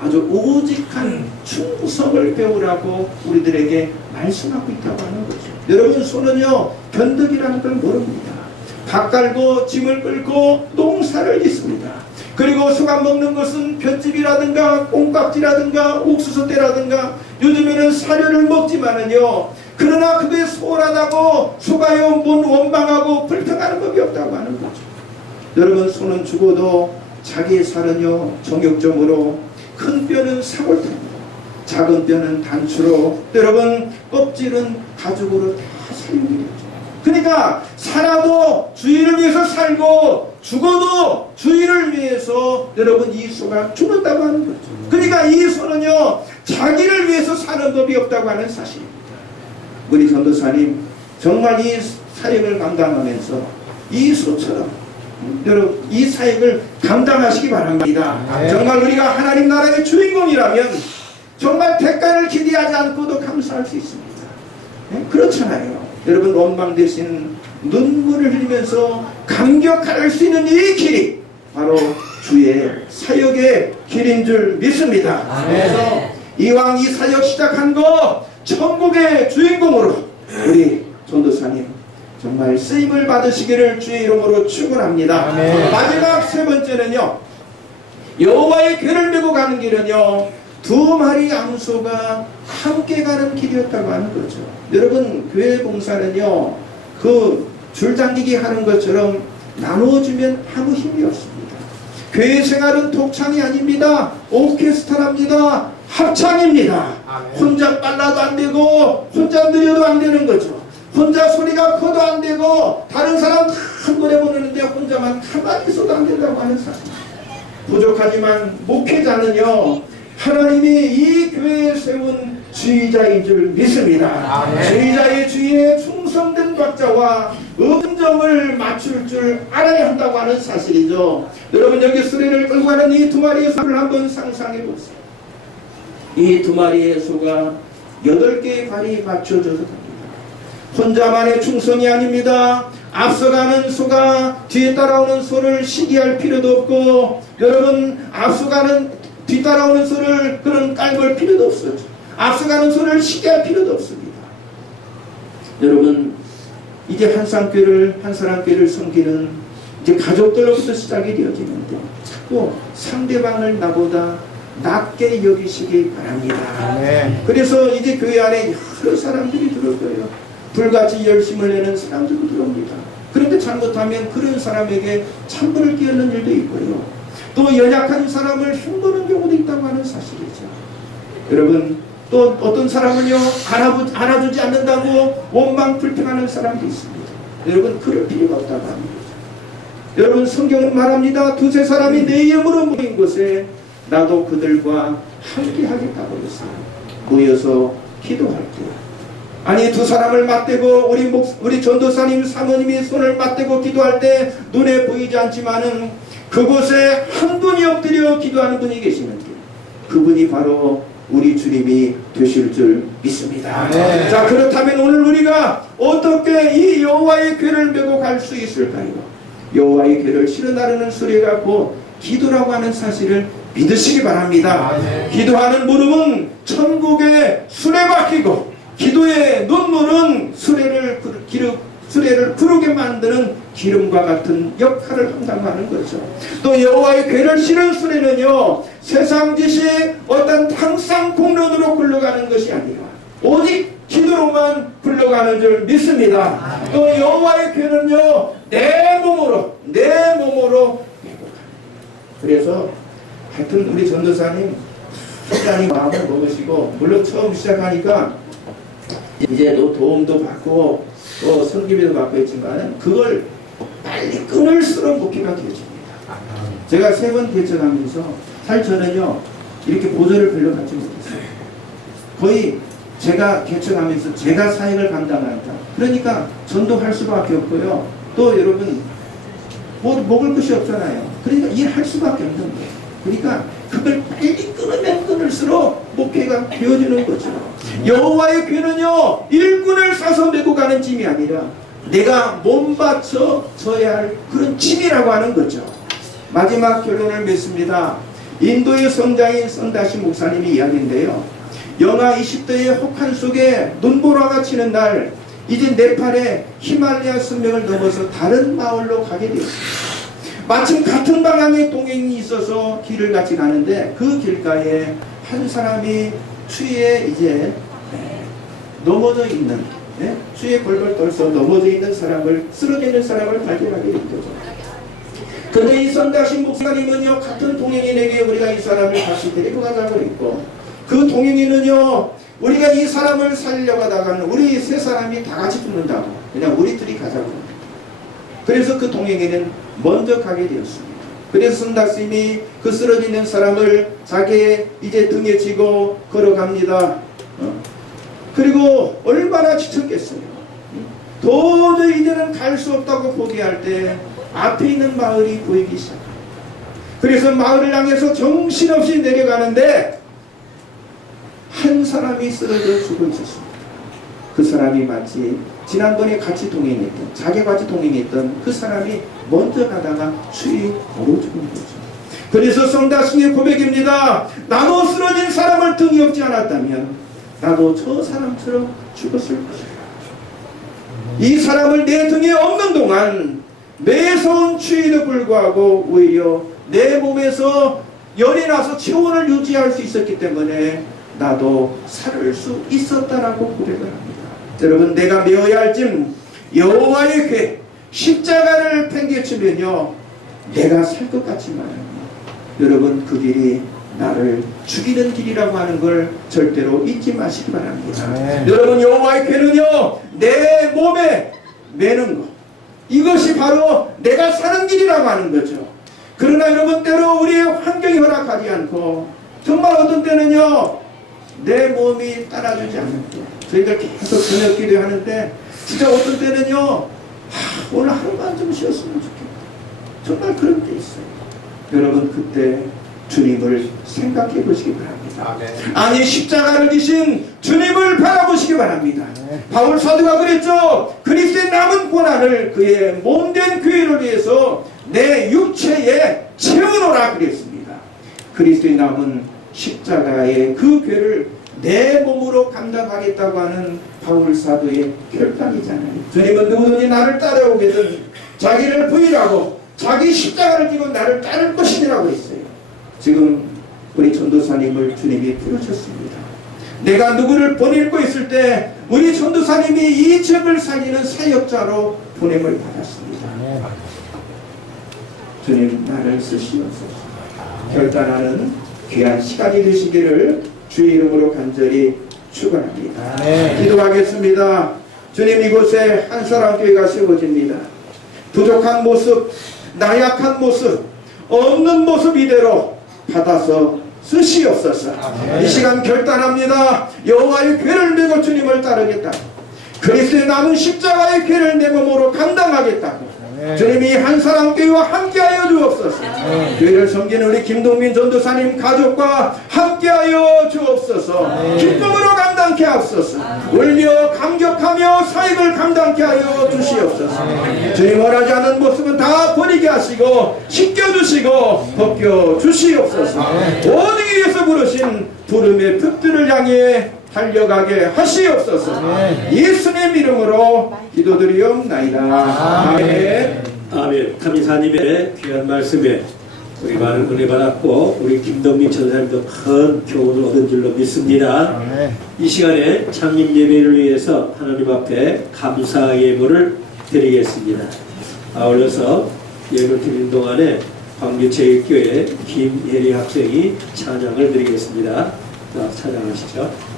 아주 오직한 충성을 배우라고 우리들에게 말씀하고 있다고 하는 거죠. 여러분 소는요 변덕이라는 걸 모릅니다. 밥 갈고 짐을 끌고 농사를 짓습니다. 그리고 수갑 먹는 것은 볏짚이라든가 콩깍지라든가 옥수수대라든가 요즘에는 사료를 먹지만은요 그러나 그게 소홀하다고 소가요 못 원방하고 불평하는 법이 없다고 하는 거죠. 여러분 소는 죽어도 자기의 살은요 정육점으로 큰 뼈는 사골탕으로 작은 뼈는 단추로 여러분 껍질은 가죽으로 다 사용이 되죠. 그러니까 살아도 주인을 위해서 살고 죽어도 주인을 위해서 여러분 이 소가 죽는다고 하는 거죠. 그러니까 이 소는요 자기를 위해서 사는 법이 없다고 하는 사실입니다. 우리 전도사님 정말 이 사역을 감당하면서 이 소처럼 여러분 이 사역을 감당하시기 바랍니다. 정말 우리가 하나님 나라의 주인공이라면 정말 대가를 기대하지 않고도 감사할 수 있습니다. 그렇잖아요. 여러분 원망 대신 눈물을 흘리면서 감격할 수 있는 이 길이 바로 주의 사역의 길인 줄 믿습니다. 그래서 이왕 이 사역 시작한 거 천국의 주인공으로 우리 전도사님 정말 쓰임을 받으시기를 주의 이름으로 축원합니다. 마지막 세 번째는요 여호와의 궤를 메고 가는 길은요 2마리 암소가 함께 가는 길이었다고 하는 거죠. 여러분 교회 봉사는요 그 줄당기기 하는 것처럼 나누어주면 아무 힘이 없습니다. 교회 생활은 독창이 아닙니다. 오케스트라입니다. 합창입니다. 혼자 빨라도 안 되고 혼자 느려도 안 되는 거죠. 혼자 소리가 커도 안 되고 다른 사람 다 노래 부르는데 혼자만 가만히 있어도 안 된다고 하는 사실. 부족하지만 목회자는요 하나님이 이 교회에 세운 주의자인 줄 믿습니다. 주의자의 주의에 충성된 박자와 음정을 맞출 줄 알아야 한다고 하는 사실이죠. 여러분 여기 수레를 끌고 가는 이 2마리의 소를 한번 상상해 보세요. 이 2마리의 소가 8개의 발이 맞춰져서 갑니다. 혼자만의 충성이 아닙니다. 앞서가는 소가 뒤에 따라오는 소를 시기할 필요도 없고 여러분 앞서가는 뒤따라오는 소를 그런 깔볼 필요도 없어요. 앞서가는 소를 시기할 필요도 없습니다. 여러분 이제 한사랑교회를 섬기는 이제 가족들로부터 시작이 되어지는데 자꾸 상대방을 나보다 낮게 여기시기 바랍니다. 그래서 이제 교회 안에 여러 사람들이 들어올 거예요. 불같이 열심을 내는 사람들도 들어옵니다. 그런데 잘못하면 그런 사람에게 찬물을 끼얹는 일도 있고요. 또 연약한 사람을 흉보는 경우도 있다고 하는 사실이죠. 여러분 또 어떤 사람은요 안아주지 않는다고 원망 불평하는 사람도 있습니다. 여러분 그럴 필요가 없다고 합니다. 여러분 성경은 말합니다. 2-3 사람이 내 이름으로 모인 곳에 나도 그들과 함께 하겠다고 했어요. 모여서 기도할 때 아니 두 사람을 맞대고 우리 전도사님 사모님이 손을 맞대고 기도할 때 눈에 보이지 않지만은 그곳에 한 분이 엎드려 기도하는 분이 계시는데 그분이 바로 우리 주님이 되실 줄 믿습니다. 자, 그렇다면 오늘 우리가 어떻게 이 여호와의 궤를 메고 갈 수 있을까요? 여호와의 궤를 실어 나르는 수레가 곧 기도라고 하는 사실을 믿으시기 바랍니다. 기도하는 무릎은 천국의 수레가 끼고 기도의 눈물은 수레를 푸르게 만드는 기름과 같은 역할을 감당하는 거죠. 또 여호와의 궤를 실은 수레는요, 세상 지식 어떤 탕상 공론으로 굴러가는 것이 아니라 오직 기도로만 굴러가는 줄 믿습니다. 또 여호와의 궤는요, 내 몸으로 메고 가는. 그래서 하여튼 우리 전도사님 굉장히 마음을 먹으시고, 물론 처음 시작하니까 이제 또 도움도 받고 또 성기비도 받고 있지만 그걸 빨리 끊을수록 목회가 되어집니다. 제가 3번 개척하면서 사실 저는요 이렇게 보조를 별로 받지 못했어요. 거의 제가 개척하면서 제가 사역을 감당한다. 그러니까 전도할 수밖에 없고요. 또 여러분 뭐 먹을 것이 없잖아요. 그러니까 일할 수밖에 없는 거예요. 그러니까 그걸 빨리 끊으면 끊을수록 목회가 되어지는 거죠. 여호와의 궤는요, 일꾼을 싸서 메고 가는 짐이 아니라 내가 몸 바쳐 져야 할 그런 짐이라고 하는 거죠. 마지막 결론을 맺습니다. 인도의 성장인 선다시 목사님이 이야기인데요. 영하 20도의 혹한 속에 눈보라가 치는 날, 이제 네팔의 히말라야 산맥을 넘어서 다른 마을로 가게 되었습니다. 마침 같은 방향의 동행이 있어서 길을 같이 가는데 그 길가에 한 사람이 추위에 이제 넘어져 있는, 추위에 벌벌 떨서 넘어져 있는 사람을, 쓰러져 있는 사람을 발견하게 된 거죠. 근데 이 선다신 목사님은요, 같은 동행인에게 우리가 이 사람을 다시 데리고 가자고 했고, 그 동행인은요, 우리가 이 사람을 살려가다가는 우리 3사람이 다 같이 죽는다고, 그냥 우리 둘이 가자고. 그래서 그 동행인은 먼저 가게 되었습니다. 그래서 선다심이 그 쓰러져 있는 사람을 자기의 이제 등에 지고 걸어갑니다. 그리고 얼마나 지쳤겠어요. 도저히 이제는 갈 수 없다고 포기할 때 앞에 있는 마을이 보이기 시작합니다. 그래서 마을을 향해서 정신없이 내려가는데 한 사람이 쓰러져 죽어 있었습니다. 그 사람이 마치 지난번에 같이 동행했던, 자기가 같이 동행했던 그 사람이 먼저 가다가 추위 얼어 죽은 거죠. 그래서 성다승의 고백입니다. 나도 쓰러진 사람을 등이 없지 않았다면 나도 저 사람처럼 죽었을 것이다. 이 사람을 내 등에 업는 동안 매서운 추위에도 불구하고 오히려 내 몸에서 열이 나서 체온을 유지할 수 있었기 때문에 나도 살을 수 있었다라고 고백을 합니다. 여러분, 내가 메어야 할 짐, 여호와의 궤, 십자가를 팽개치면요, 내가 살 것 같지만 여러분, 그 길이 나를 죽이는 길이라고 하는 걸 절대로 잊지 마시기 바랍니다. 여러분, 여호와의 궤는요, 내 몸에 매는 것, 이것이 바로 내가 사는 길이라고 하는 거죠. 그러나 여러분, 때로 우리의 환경이 허락하지 않고 정말 어떤 때는요, 내 몸이 따라주지 않고 저희들 계속 저녁 기도하는데 진짜 어떤 때는요, 오늘 하루만 좀 쉬었으면 좋겠다. 정말 그런 때 있어요. 여러분, 그때 주님을 생각해 보시기 바랍니다. 아니, 십자가를 지신 주님을 바라보시기 바랍니다. 바울 사도가 그랬죠. 그리스도의 남은 고난을 그의 몸된 교회를 위해서 내 육체에 채우노라 그랬습니다. 그리스도의 남은 십자가의 그 궤를 내 몸으로 감당하겠다고 하는 바울 사도의 결단이잖아요. 주님은 누구든지 나를 따라오게든 자기를 부인하고 자기 십자가를 지고 나를 따를 것이라고 했어요. 지금 우리 전도사님을 주님이 부르셨습니다. 내가 누구를 보내고 있을 때 우리 전도사님이 이 지역을 살리는 사역자로 보냄을 받았습니다. 주님, 나를 쓰시옵소서. 결단하는 귀한 시간이 되시기를 주의 이름으로 간절히 축원합니다. 기도하겠습니다. 주님, 이곳에 한 사람 교회가 세워집니다. 부족한 모습, 나약한 모습, 없는 모습 이대로 받아서 쓰시옵소서. 이 시간 결단합니다. 여호와의 궤를 메고 주님을 따르겠다. 그리스도의 남은 십자가의 괴를 내 몸으로 감당하겠다고 주님이 한 사람 교회와 함께하여 주옵소서. 교회를 섬기는 우리 김동민 전도사님 가족과 함께하여 주옵소서. 기쁨으로 감당케 하옵소서. 울며 감격하며 사역을 감당케 하여 주시옵소서. 주님 원하지 않는 모습은 다 버리게 하시고 씻겨주시고 벗겨주시옵소서. 오직 위에서 부르신 부름의 뜻들을 향해 달려가게 하시옵소서. 예수님 이름으로 기도드리옵나이다. 아멘. 아멘. 감사님의 귀한 말씀에 우리 많은 은혜 받았고 우리 김동민 전사님도 큰 교훈을 얻은 줄로 믿습니다. 이 시간에 창립 예배를 위해서 하나님 앞에 감사 예물을 드리겠습니다. 아울러서 예물 드리는 동안에 광주체육교회 김혜리 학생이 찬양을 드리겠습니다. 자, 찬양하시죠.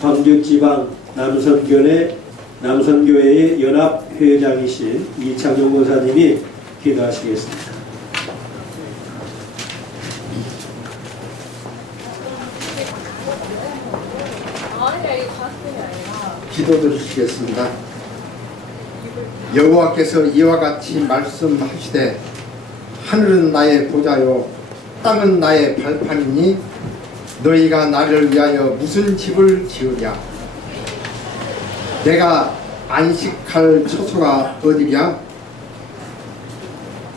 광주지방 남선교회의 연합회장이신 이창용 권사님이 기도하시겠습니다. 기도드리시겠습니다. 여호와께서 이와 같이 말씀하시되 하늘은 나의 보좌요 땅은 나의 발판이니 너희가 나를 위하여 무슨 집을 지으랴. 내가 안식할 처소가 어디랴.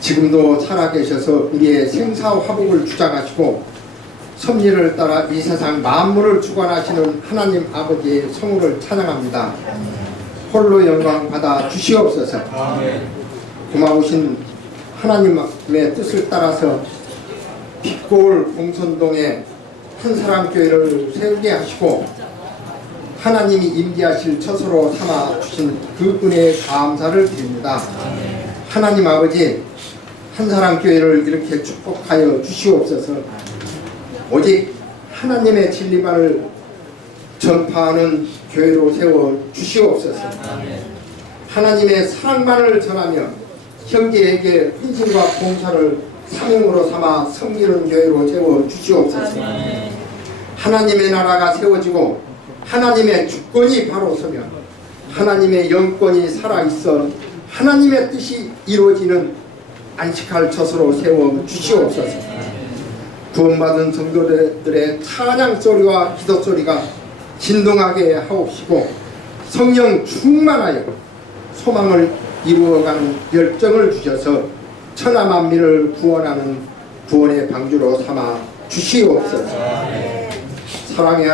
지금도 살아계셔서 우리의 생사화복을 주장하시고 섭리를 따라 이 세상 만물을 주관하시는 하나님 아버지의 성우를 찬양합니다. 홀로 영광 받아 주시옵소서. 고마우신 하나님의 뜻을 따라서 빛고울 봉선동에 한사람교회를 세우게 하시고 하나님이 임재하실 처소로 삼아 주신 그 은혜에 감사를 드립니다. 하나님 아버지, 한사람교회를 이렇게 축복하여 주시옵소서. 오직 하나님의 진리만을 전파하는 교회로 세워 주시옵소서. 하나님의 사랑만을 전하며 형제에게 헌신과 봉사를 사명으로 삼아 섬기는 교회로 세워 주시옵소서. 하나님의 나라가 세워지고 하나님의 주권이 바로 서며 하나님의 영권이 살아있어 하나님의 뜻이 이루어지는 안식할 처소로 세워 주시옵소서. 구원받은 성도들의 찬양 소리와 기도 소리가 진동하게 하옵시고 성령 충만하여 소망을 이루어가는 열정을 주셔서 천하 만민을 구원하는 구원의 방주로 삼아 주시옵소서. 사랑의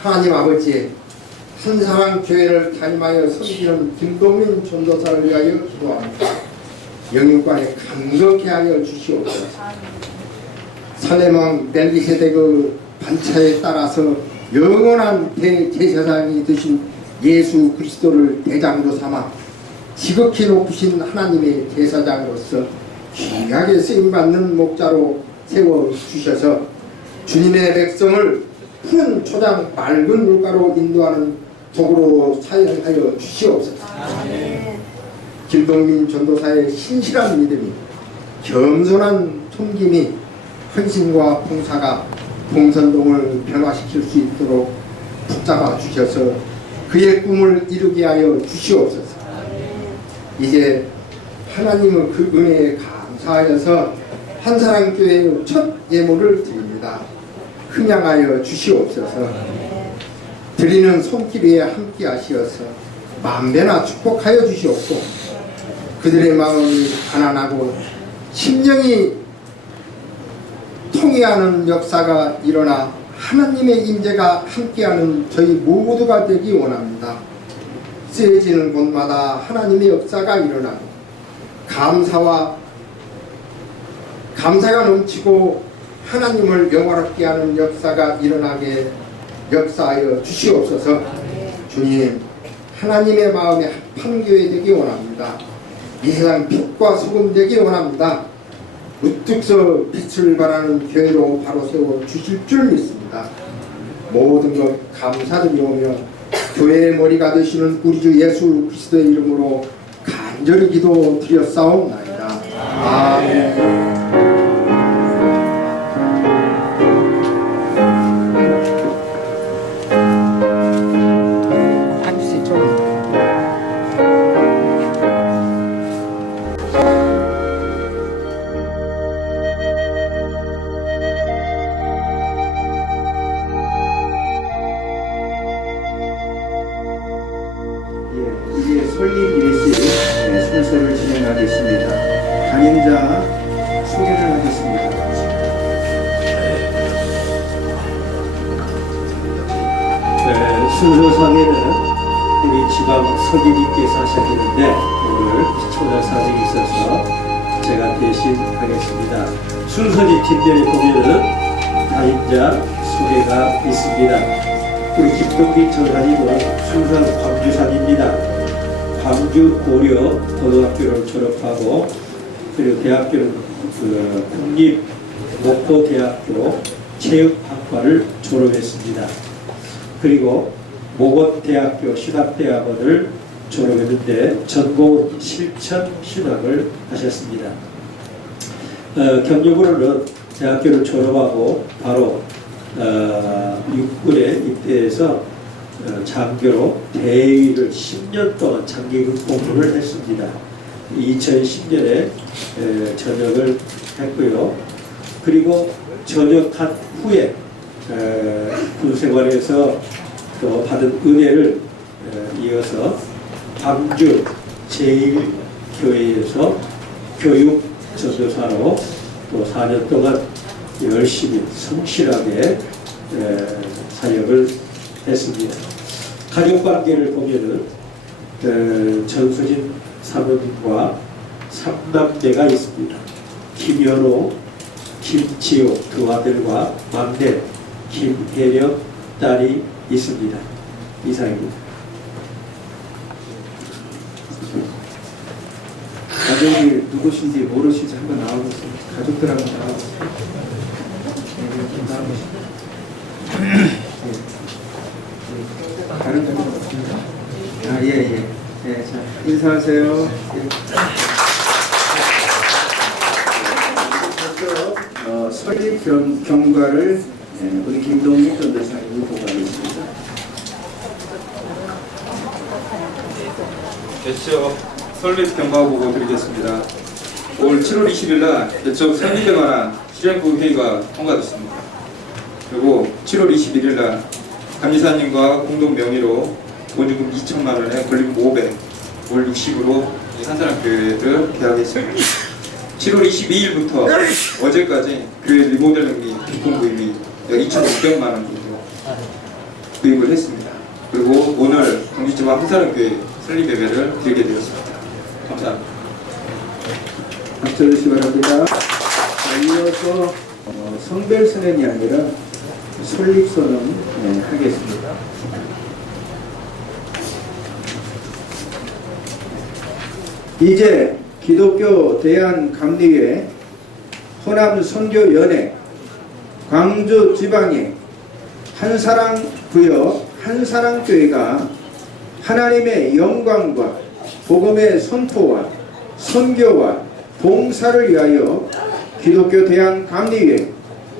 하나님 아버지, 한사랑 교회를 담임하여 섬기는 김동민 전도사를 위하여 기도합니다. 영육간에 감격케 하여 주시옵소서. 살렘왕 멜기세덱의 반차에 따라서 영원한 대제사장이 되신 예수 그리스도를 대장으로 삼아 지극히 높으신 하나님의 제사장으로서 귀하게 쓰임받는 목자로 세워주셔서 주님의 백성을 푸른 초장 맑은 물가로 인도하는 도구로 사용하여 주시옵소서. 김동민 전도사의 신실한 믿음이, 겸손한 섬김이, 헌신과 봉사가 봉선동을 변화시킬 수 있도록 붙잡아 주셔서 그의 꿈을 이루게 하여 주시옵소서. 이제 하나님의 그 은혜에 감사하여서 한사랑교회의 첫 예물을 드립니다. 흥양하여 주시옵소서. 드리는 손길 위에 함께 하시어서 만배나 축복하여 주시옵고 그들의 마음이 가난하고 심령이 통회하는 역사가 일어나 하나님의 임재가 함께하는 저희 모두가 되기 원합니다. 쓰여지는 곳마다 하나님의 역사가 일어나고 감사가 넘치고 하나님을 영화롭게 하는 역사가 일어나게 역사하여 주시옵소서. 주님, 하나님의 마음에 합한 교회 되기 원합니다. 이 세상 빛과 소금 되기 원합니다. 우뚝서 빛을 발하는 교회로 바로 세워 주실 줄 믿습니다. 모든 것 감사드리오며 교회의 머리가 되시는 우리 주 예수 그리스도의 이름으로 간절히 기도 드렸사옵나이다. 아멘. 이제 설립 예식 순서를 진행하겠습니다. 강연자 소개를 하겠습니다. 순서상에는 우리 지방 서기님께서 하셨는데 오늘 초대 사정이 있어서 제가 대신 하겠습니다. 순서지 뒷면에 보면은 강연자 소개가 있습니다. 우리 김동빈 전사님은 순산 광주산입니다. 광주 고려 고등학교를 졸업하고 그리고 대학교는 국립 목포대학교 체육학과를 졸업했습니다. 그리고 모건대학교 신학대학원을 졸업했는데 전공은 실천 신학을 하셨습니다. 경력으로는 대학교를 졸업하고 바로 육군에 입대해서 장교로 대위를 10년 동안 장기급 공부를 했습니다. 2010년에 전역을 했고요. 그리고 전역한 후에 군생활에서 또 받은 은혜를 이어서 광주 제1교회에서 교육 전도사로 또 4년 동안 열심히 성실하게 사역을 했습니다. 가족관계를 보면은 전수진 사모님과 3남매가 있습니다. 김현호, 김지호 두 아들과 막내 김혜령 딸이 있습니다. 이상입니다. 가족이 누구신지 모르시지 한번 나와보세요. 가족들 한번 나와보세요. 다른 분은 없습니다. 아, 예. 자, 인사하세요. 먼저 설립 경과를 우리 김동익 전도사님이 보고하겠습니다. 개척 설립 경과 보고 드리겠습니다. 올 7월 20일 날 개척 설립에 관한 실행부 회의가 통과됐습니다. 그리고 7월 21일 날 감리사님과 공동 명의로 원유금 2천만 원에 권리금 500, 월 60으로 한사랑교회를 개업했습니다. 7월 22일부터 어제까지 교회 리모델링 및 기본 구입이 약 2,600만 원 정도 구입을 했습니다. 그리고 오늘 경기지방 한사랑교회 설립 예배를 드리게 되었습니다. 감사합니다. 박수 주시기 바랍니다. 자, 이어서 성별 선언이 아니라 설립 선언 하겠습니다. 이제 기독교 대한감리회 호남선교연회 광주 지방의 한사랑구역 한사랑교회가 하나님의 영광과 복음의 선포와 선교와 봉사를 위하여 기독교 대한감리회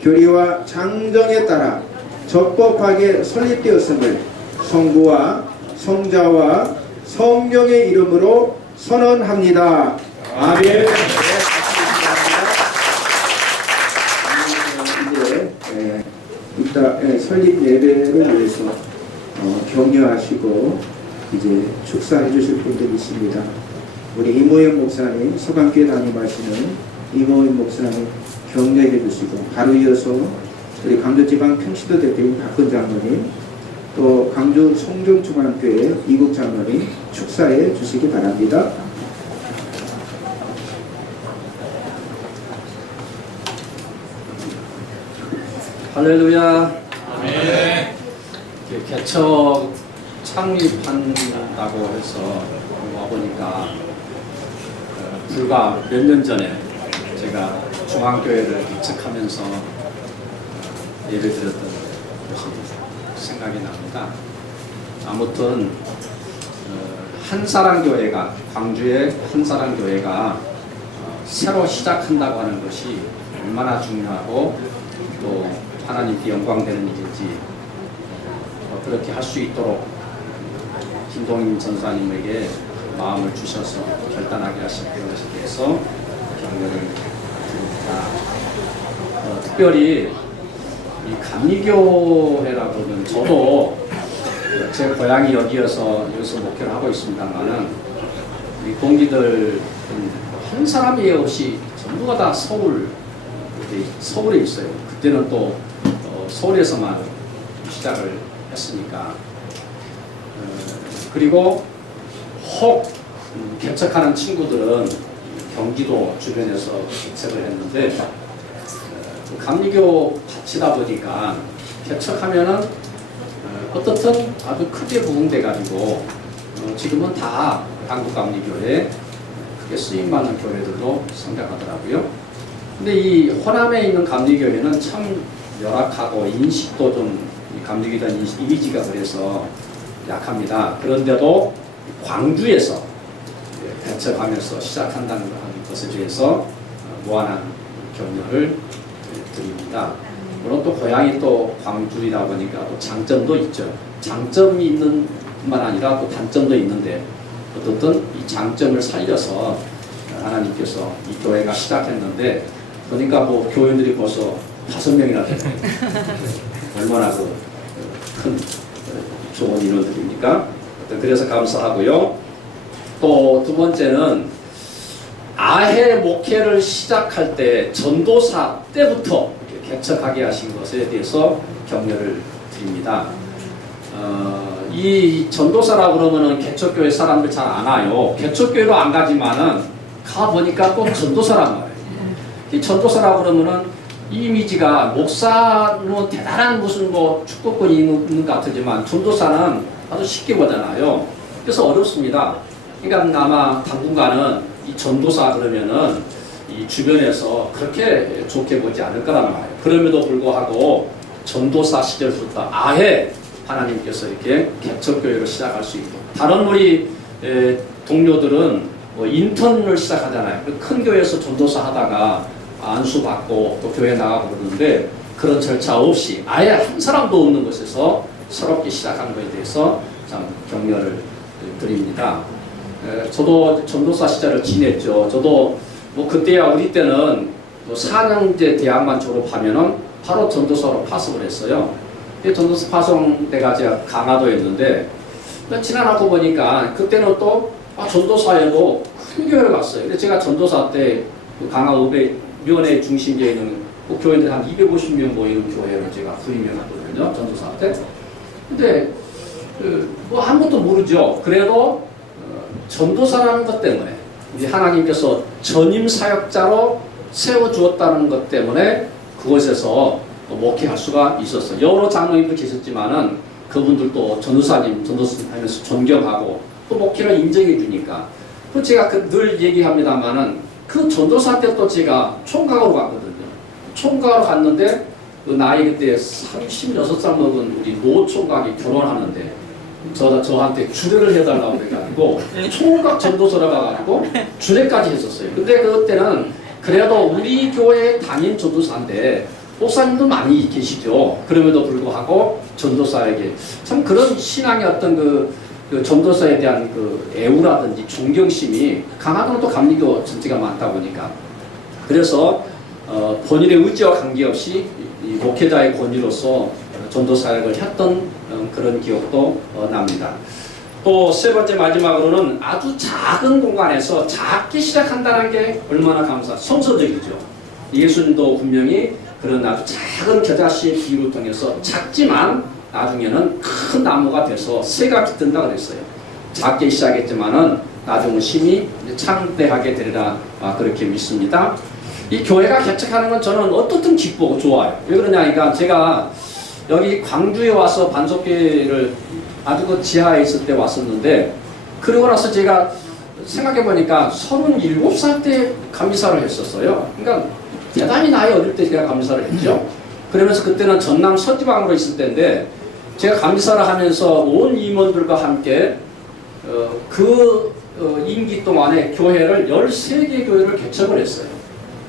교리와 장정에 따라 적법하게 설립되었음을 성부와 성자와 성령의 이름으로 선언합니다. 아멘. 이제 이따 설립 예배를 위해서 격려하시고 이제 축사해 주실 분들이 있습니다. 우리 이모영 목사님, 서강교회 담임하시는 이모영 목사님 격려해 주시고, 바로 이어서 우리 광주지방 평시도 대표인 박근 장로님, 또 광주 송정중앙교회 이국 장로님 축사해 주시기 바랍니다. 할렐루야. 아멘. 개척 창립한다고 해서 와보니까 불과 몇 년 전에 제가 중앙교회를 개척하면서 예배드렸던 것이 생각이 납니다. 아무튼 한사랑교회가, 광주의 한사랑교회가 새로 시작한다고 하는 것이 얼마나 중요하고 또 하나님께 영광되는 일인지 그렇게 할 수 있도록 김동임 전사님에게 마음을 주셔서 결단하게 하신 것에 대해서 격려를 드립니다. 특별히 이 감리교회라고는 저도 제 고향이 여기서 목회를 하고 있습니다만은 우리 동기들 한 사람이 없이 전부가 다 서울에 있어요. 그때는 또 서울에서만 시작을 했으니까. 그리고 혹 개척하는 친구들은 경기도 주변에서 개척을 했는데 감리교 가치다 보니까 개척하면은 어떻든 아주 크게 부흥돼 가지고 지금은 다 한국 감리교회 크게 쓰임받는 교회들로 생각하더라고요. 근데 이 호남에 있는 감리교회는 참 열악하고 인식도 좀 감리교에 대한 이미지가 그래서 약합니다. 그런데도 광주에서 개척하면서 시작한다는 것에 대해서 무한한 격려를 드립니다. 물론 또 고향이 또 광주이다 보니까 또 장점도 있죠. 장점이 있는 뿐만 아니라 또 단점도 있는데 어떻든 이 장점을 살려서 하나님께서 이 교회가 시작했는데 보니까 뭐 교인들이 벌써 5명이나 되고 얼마나 큰 좋은 인원들입니까? 그래서 감사하고요. 또 두 번째는 아해 목회를 시작할 때 전도사 때부터 개척하게 하신 것에 대해서 격려를 드립니다. 이 전도사라고 그러면은 개척교회 사람들 잘 안 와요. 개척교회로 안 가지만은 가보니까 또 전도사란 말이에요. 이 전도사라고 그러면은 이 이미지가 목사는 대단한 무슨 뭐 축복권이 있는 것 같지만 전도사는 아주 쉽게 보잖아요. 그래서 어렵습니다. 그러니까 아마 당분간은 이 전도사 그러면은 이 주변에서 그렇게 좋게 보지 않을 거란 말이에요. 그럼에도 불구하고 전도사 시절부터 아예 하나님께서 이렇게 개척교회를 시작할 수 있고, 다른 우리 동료들은 뭐 인턴을 시작하잖아요. 큰 교회에서 전도사 하다가 안수받고 또 교회 나가고 그러는데 그런 절차 없이 아예 한 사람도 없는 곳에서 새롭게 시작한 것에 대해서 참 격려를 드립니다. 저도 전도사 시절을 지냈죠. 저도 뭐 그때야 우리 때는 뭐 4년제 대학만 졸업하면은 바로 전도사로 파송을 했어요. 전도사 파송대가 제가 강화도였는데 지나가고 보니까 그때는 또 전도사에도 큰 교회를 갔어요. 근데 제가 전도사 때 강화 500위원회 중심지에 있는 교회들 한 250명 모이는 교회를 제가 부임해놨거든요. 전도사 때. 근데 뭐 아무것도 모르죠. 그래도 전도사라는 것 때문에 우리 하나님께서 전임 사역자로 세워주었다는 것 때문에 그곳에서 목회할 수가 있었어요. 여러 장로님도 계셨지만은 그분들도 전도사님 하면서 존경하고 또 목회를 인정해 주니까. 또 제가 늘 얘기합니다만은 그 전도사 때 또 제가 총각으로 갔거든요. 총각으로 갔는데 그 나이 그때 36살 먹은 우리 노 총각이 결혼하는데 저한테 주례를 해달라고 그래가지고 총각 전도서를 가가지고 주례까지 했었어요. 근데 그때는 그래도 우리 교회 담임 전도사인데 목사님도 많이 계시죠. 그럼에도 불구하고 전도사에게 참 그런 신앙의 어떤 그 전도사에 대한 그 애우라든지 존경심이 강화도는 또 감리교 전체가 많다 보니까 그래서 본인의 의지와 관계없이 이 목회자의 권위로서 전도사역을 했던 그런 기억도 납니다. 또 세 번째 마지막으로는 아주 작은 공간에서 작게 시작한다는 게 얼마나 성서적이죠. 예수님도 분명히 그런 아주 작은 겨자씨의 비유를 통해서 작지만 나중에는 큰 나무가 돼서 새가 깃든다 그랬어요. 작게 시작했지만은 나중은 심히 창대하게 되리라 그렇게 믿습니다. 이 교회가 개척하는 건 저는 어떻든 기쁘고 좋아요. 왜 그러냐니까 제가 여기 광주에 와서 반석교회를 아주 그 지하에 있을 때 왔었는데 그러고 나서 제가 생각해 보니까 37살 때 감리사를 했었어요. 그러니까 대단히 나이 어릴 때 제가 감리사를 했죠. 그러면서 그때는 전남 서지방으로 있을 때인데 제가 감리사를 하면서 온 임원들과 함께 임기 동안에 교회를 13개 교회를 개척을 했어요.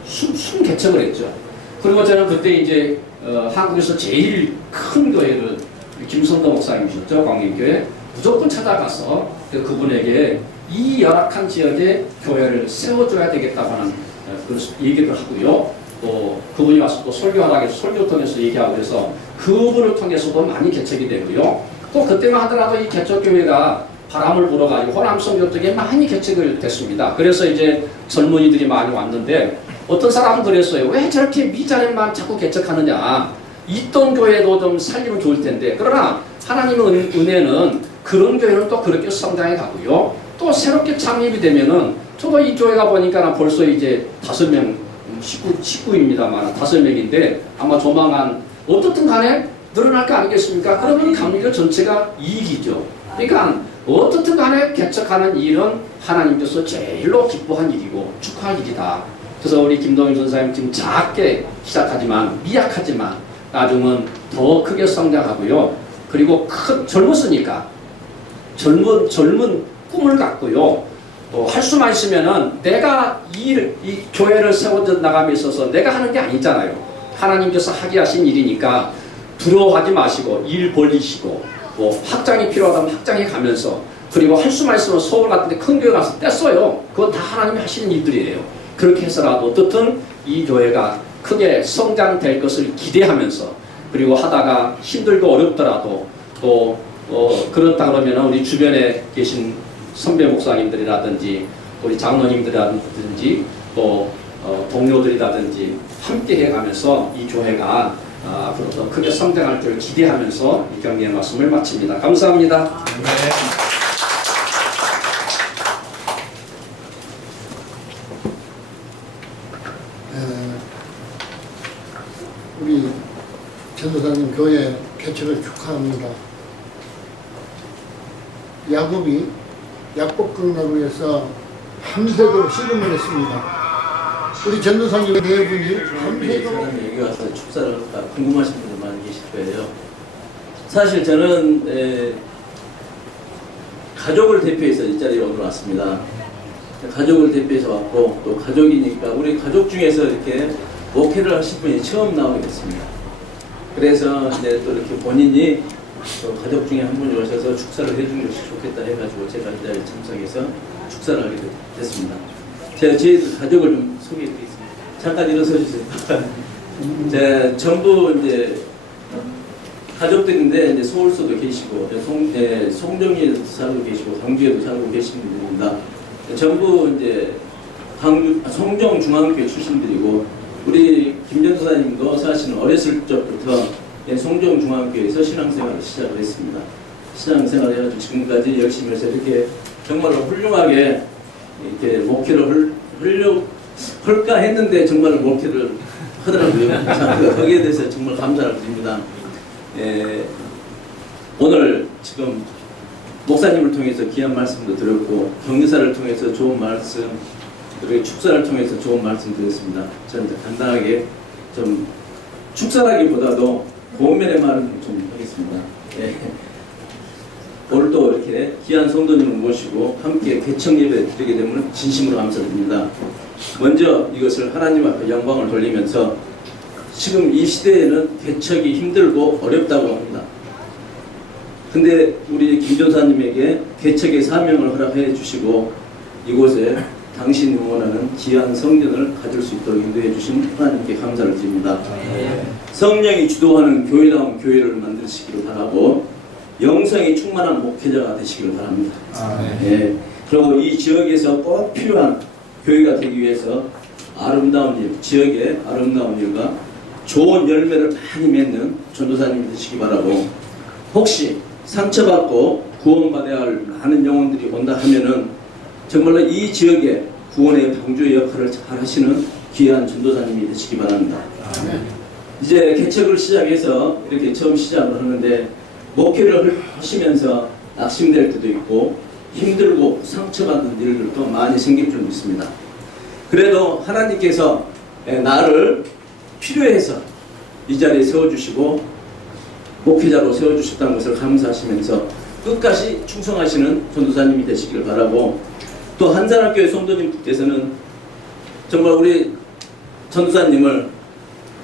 순 개척을 했죠. 그리고 저는 그때 이제 한국에서 제일 큰 교회를 김선도 목사님이셨죠. 광림교회 무조건 찾아가서 그분에게 이 열악한 지역에 교회를 세워줘야 되겠다고 하는 그런 얘기를 하고요. 또 그분이 와서 또 설교하라고 해서 설교 통해서 얘기하고 그래서 그분을 통해서도 많이 개척이 되고요. 또 그때만 하더라도 이 개척교회가 바람을 불어가지고 호남선교 쪽에 많이 개척을 됐습니다. 그래서 이제 젊은이들이 많이 왔는데 어떤 사람은 그랬어요. 왜 저렇게 미자리만 자꾸 개척하느냐. 있던 교회도 좀 살리면 좋을 텐데. 그러나 하나님의 은혜는 그런 교회는 또 그렇게 성장해 가고요. 또 새롭게 창립이 되면은 저도 이 교회가 보니까 벌써 이제 5명, 식구입니다만 5명인데 아마 조만간 어떻든 간에 늘어날 거 아니겠습니까? 그러면 감리교 전체가 이익이죠. 그러니까 어떻든 간에 개척하는 일은 하나님께서 제일로 기뻐한 일이고 축하할 일이다. 그래서 우리 김동일 전사님 지금 작게 시작하지만 미약하지만 나중은 더 크게 성장하고요. 그리고 젊었으니까 젊은 꿈을 갖고요. 또 할 수만 있으면은 내가 이 교회를 세워 나감에 있어서 내가 하는 게 아니잖아요. 하나님께서 하게 하신 일이니까 두려워하지 마시고 일 벌리시고 뭐 확장이 필요하다면 확장해 가면서 그리고 할 수만 있으면 서울 같은 데 큰 교회 가서 뗐어요. 그건 다 하나님이 하시는 일들이에요. 그렇게 해서라도 어떻든 이 교회가 크게 성장될 것을 기대하면서 그리고 하다가 힘들고 어렵더라도 또 그렇다 그러면 우리 주변에 계신 선배 목사님들이라든지 우리 장로님들이라든지 또 동료들이라든지 함께 해가면서 이 교회가 앞으로 더 크게 성장할 줄 기대하면서 이 격려의 말씀을 마칩니다. 감사합니다. 우리 전도사님 교회 개척을 축하합니다. 야곱이 야곱 건강을 위해서 밤새도록 씨름을 했습니다. 우리 전도사님 네 분이 밤새도록 여기 와서 축사를 할까 궁금하신 분들 많이 계실 거예요. 사실 저는 가족을 대표해서 이 자리에 오늘 왔습니다. 가족을 대표해서 왔고 또 가족이니까 우리 가족 중에서 이렇게 목회를 하신 분이 처음 나오게 됐습니다. 그래서 이제 또 이렇게 본인이 또 가족 중에 한 분이 오셔서 축사를 해준 것이 좋겠다 해가지고 제가 이 자리에 참석해서 축사를 하게 됐습니다. 제가 제 가족을 좀 소개해드리겠습니다. 잠깐 일어서 주세요. 제 전부 이제 가족들인데 이제 서울서도 계시고 송정리에도 살고 계시고 광주에도 살고 계신 분들입니다. 전부 이제 송정중앙교회 출신들이고 우리 김전도사님도 사실은 어렸을 적부터 송정중앙교회에서 신앙생활을 시작을 했습니다. 신앙생활을 해가지고 지금까지 열심히 해서 이렇게 정말로 훌륭하게 이렇게 목회를 할까 했는데 정말 목회를 하더라고요. 거기에 대해서 정말 감사를 드립니다. 오늘 지금 목사님을 통해서 귀한 말씀도 들었고 격려사를 통해서 좋은 말씀 그리고 축사를 통해서 좋은 말씀 드렸습니다. 저는 간단하게 좀 축사라기보다도 고면의 말은 좀 하겠습니다. 오늘 또 이렇게 귀한 성도님을 모시고 함께 개척 예배 드리게 되면 진심으로 감사드립니다. 먼저 이것을 하나님 앞에 영광을 돌리면서 지금 이 시대에는 개척이 힘들고 어렵다고 합니다. 근데 우리 김전사님에게 개척의 사명을 허락해 주시고 이곳에 당신이 원하는 귀한 성전을 가질 수 있도록 인도해 주신 하나님께 감사를 드립니다. 성령이 주도하는 교회다운 교회를 만드시기를 바라고 영성이 충만한 목회자가 되시기를 바랍니다. 그리고 이 지역에서 꼭 필요한 교회가 되기 위해서 아름다운 일, 지역의 아름다운 일과 좋은 열매를 많이 맺는 전도사님이 되시기 바라고 혹시 상처받고 구원받아야 할 많은 영혼들이 온다 하면은 정말로 이 지역의 구원의 방주의 역할을 잘 하시는 귀한 전도사님이 되시기 바랍니다. 이제 개척을 시작해서 이렇게 처음 시작을 하는데 목회를 하시면서 낙심될 때도 있고 힘들고 상처받는 일들도 많이 생길 줄 믿습니다. 그래도 하나님께서 나를 필요해서 이 자리에 세워주시고 목회자로 세워주셨다는 것을 감사하시면서 끝까지 충성하시는 전도사님이 되시기를 바라고 또 한산학교회 성도님께서는 정말 우리 전도사님을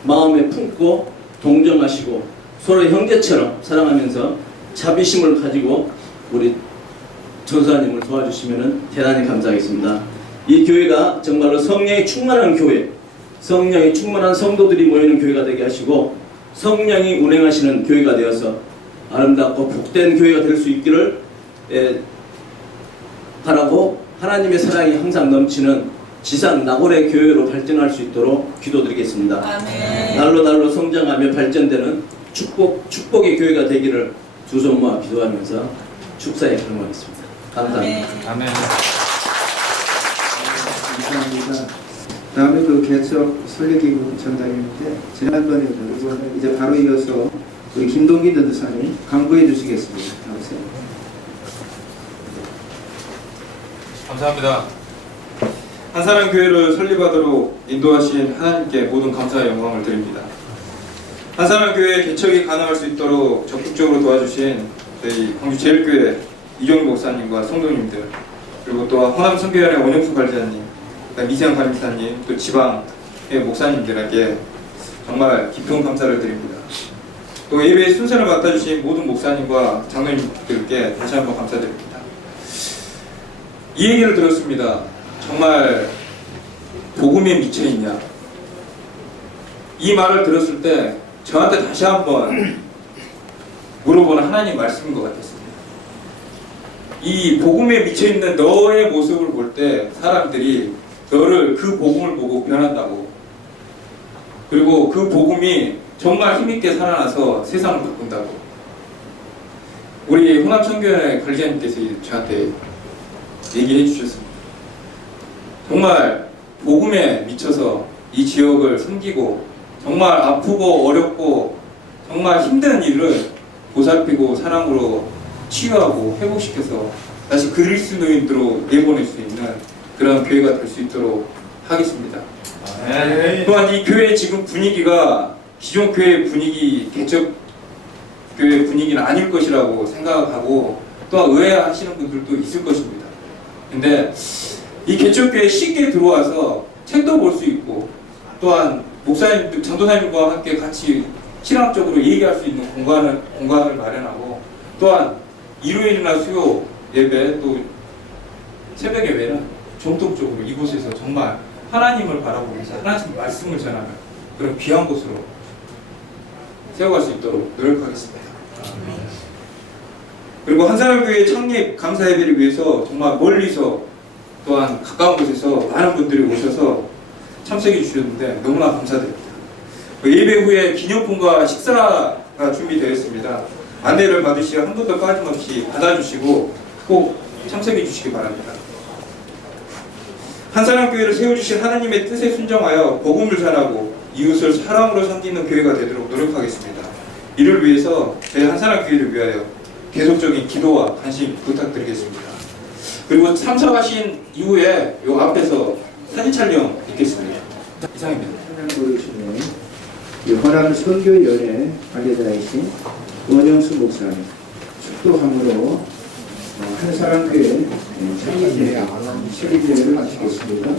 마음에 품고 동정하시고 서로 형제처럼 사랑하면서 자비심을 가지고 우리 전도사님을 도와주시면 대단히 감사하겠습니다. 이 교회가 정말로 성령이 충만한 교회, 성령이 충만한 성도들이 모이는 교회가 되게 하시고 성령이 운행하시는 교회가 되어서 아름답고 복된 교회가 될 수 있기를 바라고 하나님의 사랑이 항상 넘치는 지상 나골의 교회로 발전할 수 있도록 기도드리겠습니다. 아멘. 날로 성장하며 발전되는 축복의 교회가 되기를 두 손 모아 기도하면서 축사에 결정하겠습니다. 감사합니다. 아멘. 감사합니다. 다음에 그 개척 설계기구 전당인데 지난번에 그리고 이제 바로 이어서 우리 김동기 전도사님 강구해 주시겠습니다. 나오세요. 감사합니다. 한사람 교회를 설립하도록 인도하신 하나님께 모든 감사와 영광을 드립니다. 한사람 교회 개척이 가능할 수 있도록 적극적으로 도와주신 저희 광주제일교회 이종희 목사님과 성도님들 그리고 또 호남 선교연의 원영수 관리자님, 미세영 관리사님, 또 지방의 목사님들에게 정말 깊은 감사를 드립니다. 또 예배의 순서를 맡아주신 모든 목사님과 장로님들께 다시 한번 감사드립니다. 이 얘기를 들었습니다. 정말 복음에 미쳐있냐? 이 말을 들었을 때 저한테 다시 한번 물어보는 하나님 말씀인 것 같았습니다. 이 복음에 미쳐있는 너의 모습을 볼 때 사람들이 너를 그 복음을 보고 변한다고. 그리고 그 복음이 정말 힘있게 살아나서 세상을 바꾼다고. 우리 호남청교회 관리자님께서 저한테 얘기해 주셨습니다. 정말 복음에 미쳐서 이 지역을 섬기고 정말 아프고 어렵고 정말 힘든 일을 보살피고 사랑으로 치유하고 회복시켜서 다시 그리스도인으로 내보낼 수 있는 그런 교회가 될 수 있도록 하겠습니다. 또한 이 교회의 지금 분위기가 기존 교회 분위기, 개척 교회 분위기는 아닐 것이라고 생각하고 또한 의아하시는 분들도 있을 것입니다. 근데 이 개척교회에 쉽게 들어와서 책도 볼 수 있고 또한 목사님들, 전도사님과 함께 같이 신학적으로 얘기할 수 있는 공간을 마련하고 또한 일요일이나 수요 예배 또 새벽 예배는 전통적으로 이곳에서 정말 하나님을 바라보면서 하나님 말씀을 전하는 그런 귀한 곳으로 세워갈 수 있도록 노력하겠습니다. 그리고 한사람교회 창립 감사 예배를 위해서 정말 멀리서 또한 가까운 곳에서 많은 분들이 오셔서 참석해 주셨는데 너무나 감사드립니다. 예배 후에 기념품과 식사가 준비되어 있습니다. 안내를 받으시어 한 분도 빠짐없이 받아주시고 꼭 참석해 주시기 바랍니다. 한사람교회를 세워주신 하나님의 뜻에 순종하여 복음을 전하고 이웃을 사랑으로 섬기는 교회가 되도록 노력하겠습니다. 이를 위해서 저희 한사람교회를 위하여 계속적인 기도와 관심 부탁드리겠습니다. 그리고 참석하신 이후에 요 앞에서 사진 촬영 있겠습니다. 이상입니다. 고르시는 호남 선교연회 관계자이신 원영수 목사님 축도함으로 한사람교회 설립제를 마치겠습니다.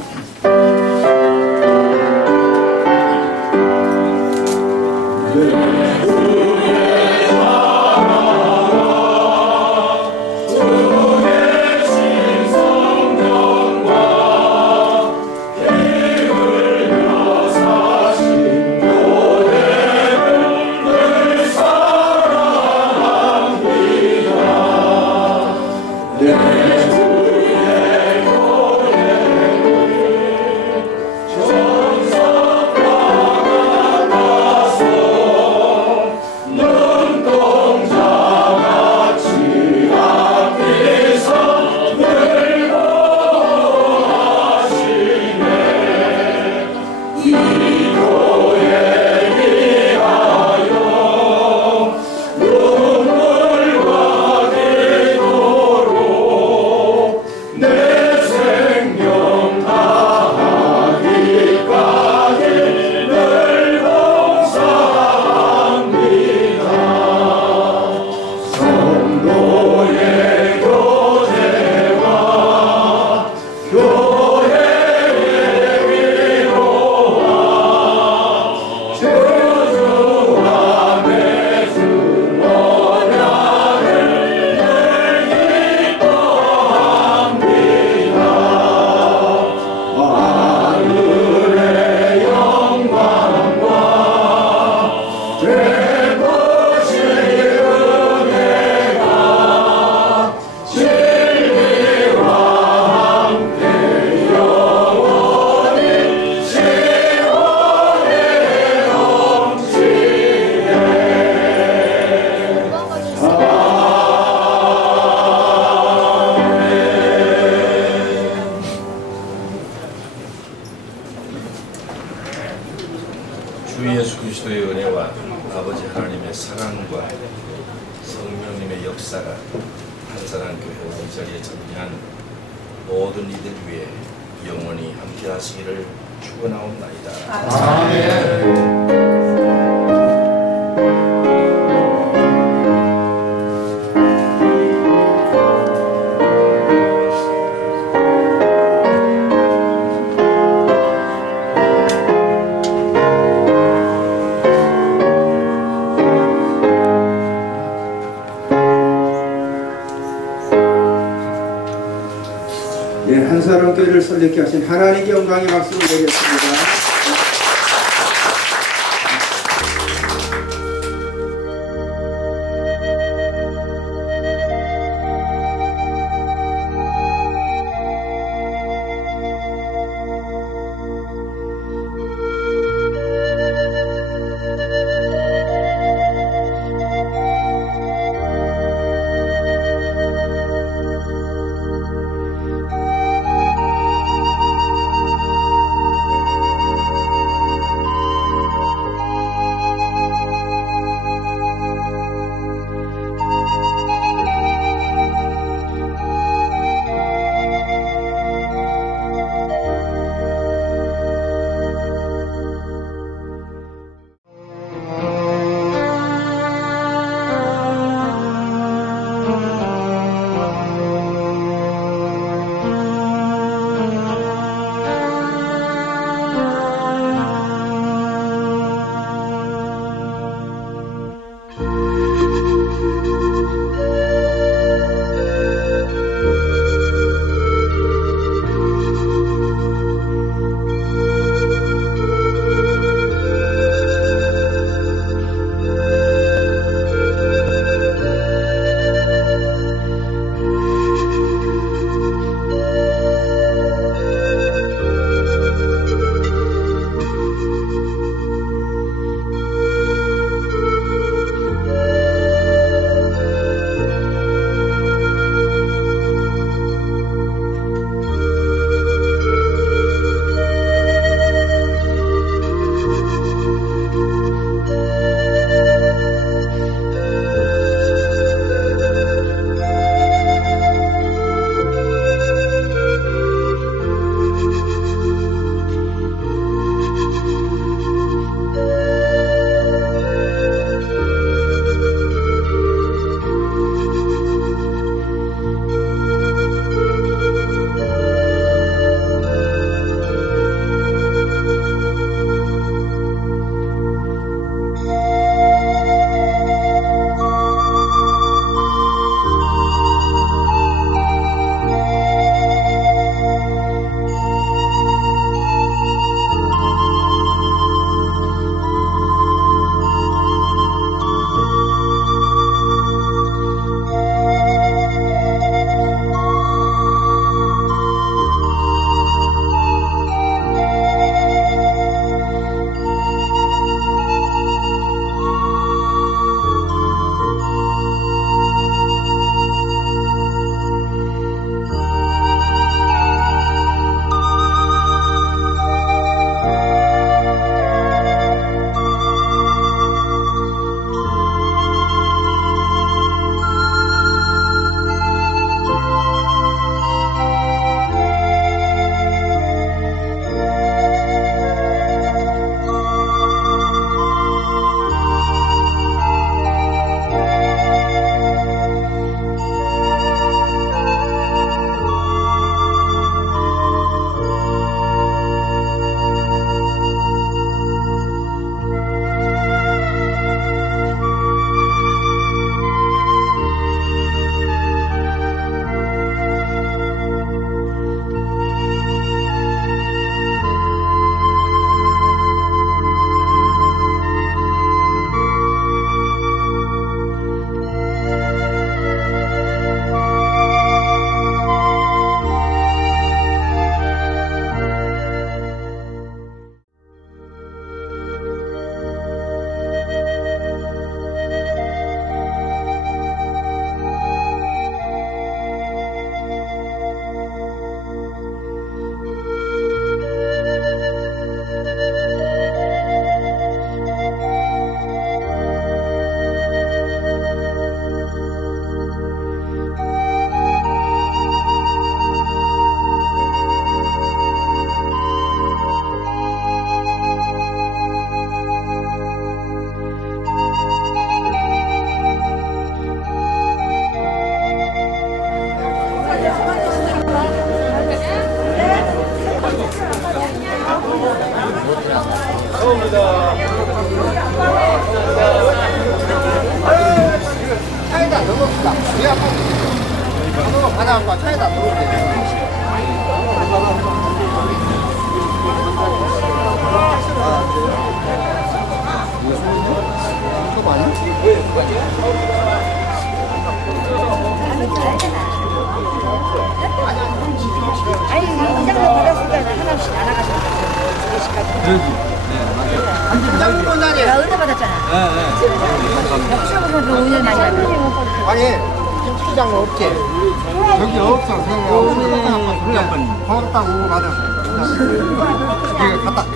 주 예수 그리스도의 은혜와 아버지 하나님의 사랑과 성령님의 역사가 한사람교회 이 자리에 참여한 모든 이들 위해 영원히 함께 하시기를 축원하옵나이다. 아멘. 한사람교회를 설립케 하신 하나님께 영광의 박수를 드리겠습니다. 차에다 넣어봅시다. 받아갖고 차에다 넣어볼게요. 아니 이 장면 버렸으니까 하나씩 나눠가지고 짱 본다니. 나 은혜 받았잖아. 시험에서 그 은혜 많이 받았어. 아니 김치장 없지. 저기 없어. 고맙다고 맞아. 이거 갖다 놓.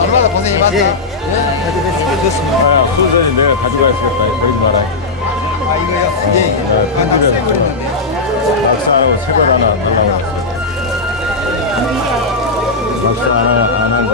얼마나 고생이 많다. 아, 수전이 내가 가져가야겠다. 거기 말아. 아 이거요? 예. 박사하고 새걸 하나 달라고 했어. 박사 안한 거.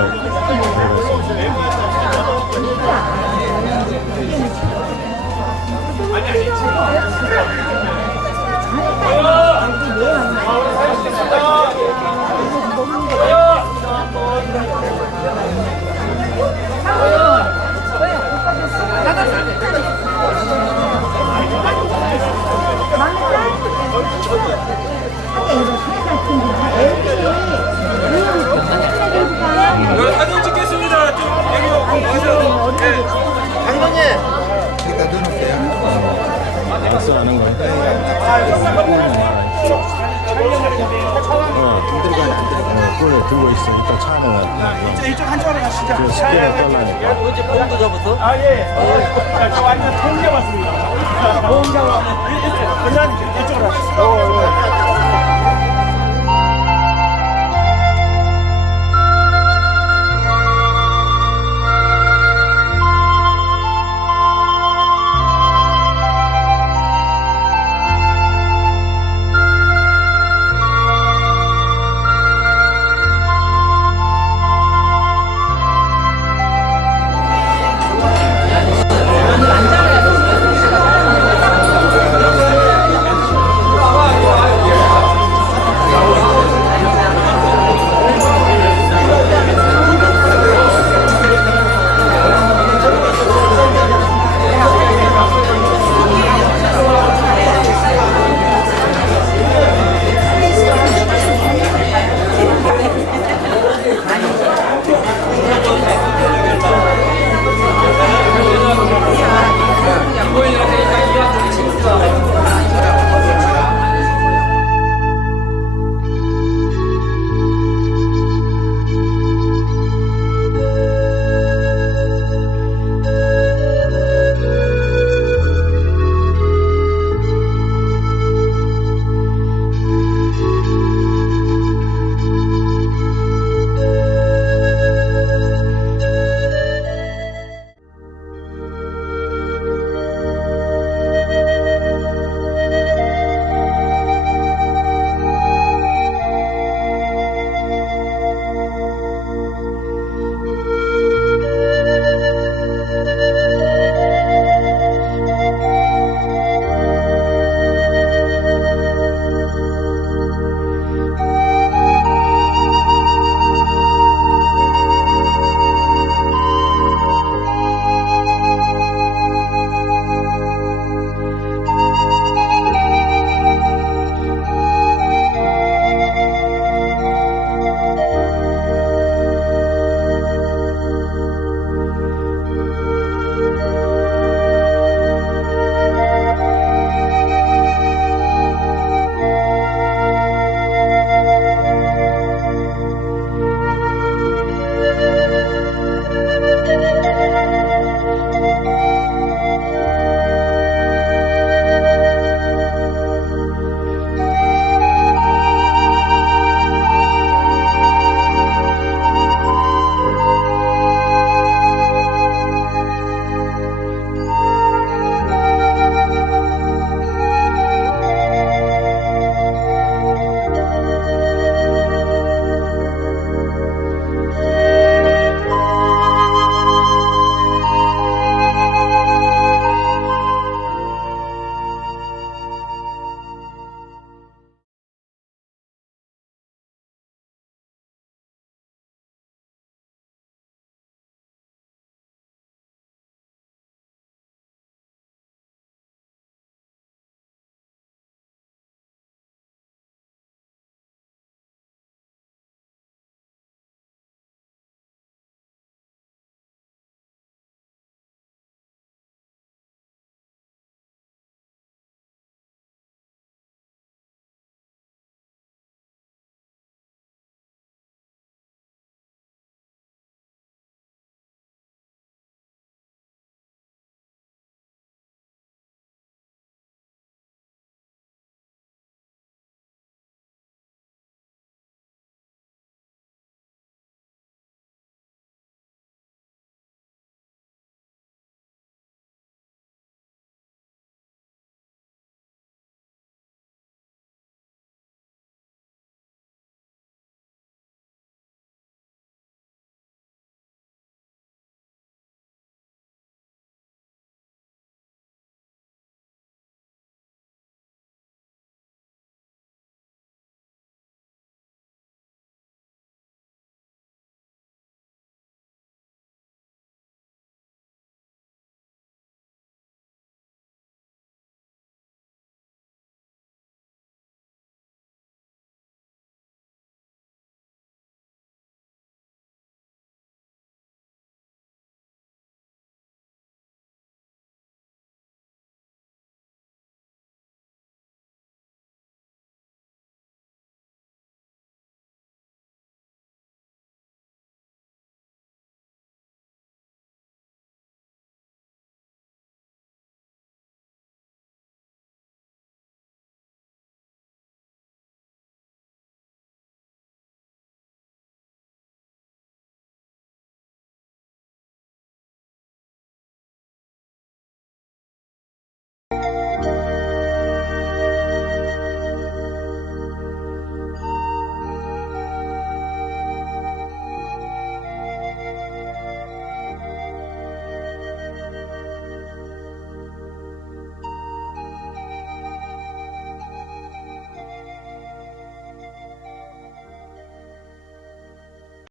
사진 찍겠습니다. 좀 여기 오세요. 장로님. 여기다 넣어놓을게요. 박사 하는 거. 꿀에 들고 있어. 이따 차 안에 놔. 이쪽 한쪽으로 가시죠. 스키를 떠나니까. 어제 보험도 잡았어? 아 예. 저 완전 통계 봤습니다. 보험자가 이쪽으로 가시죠.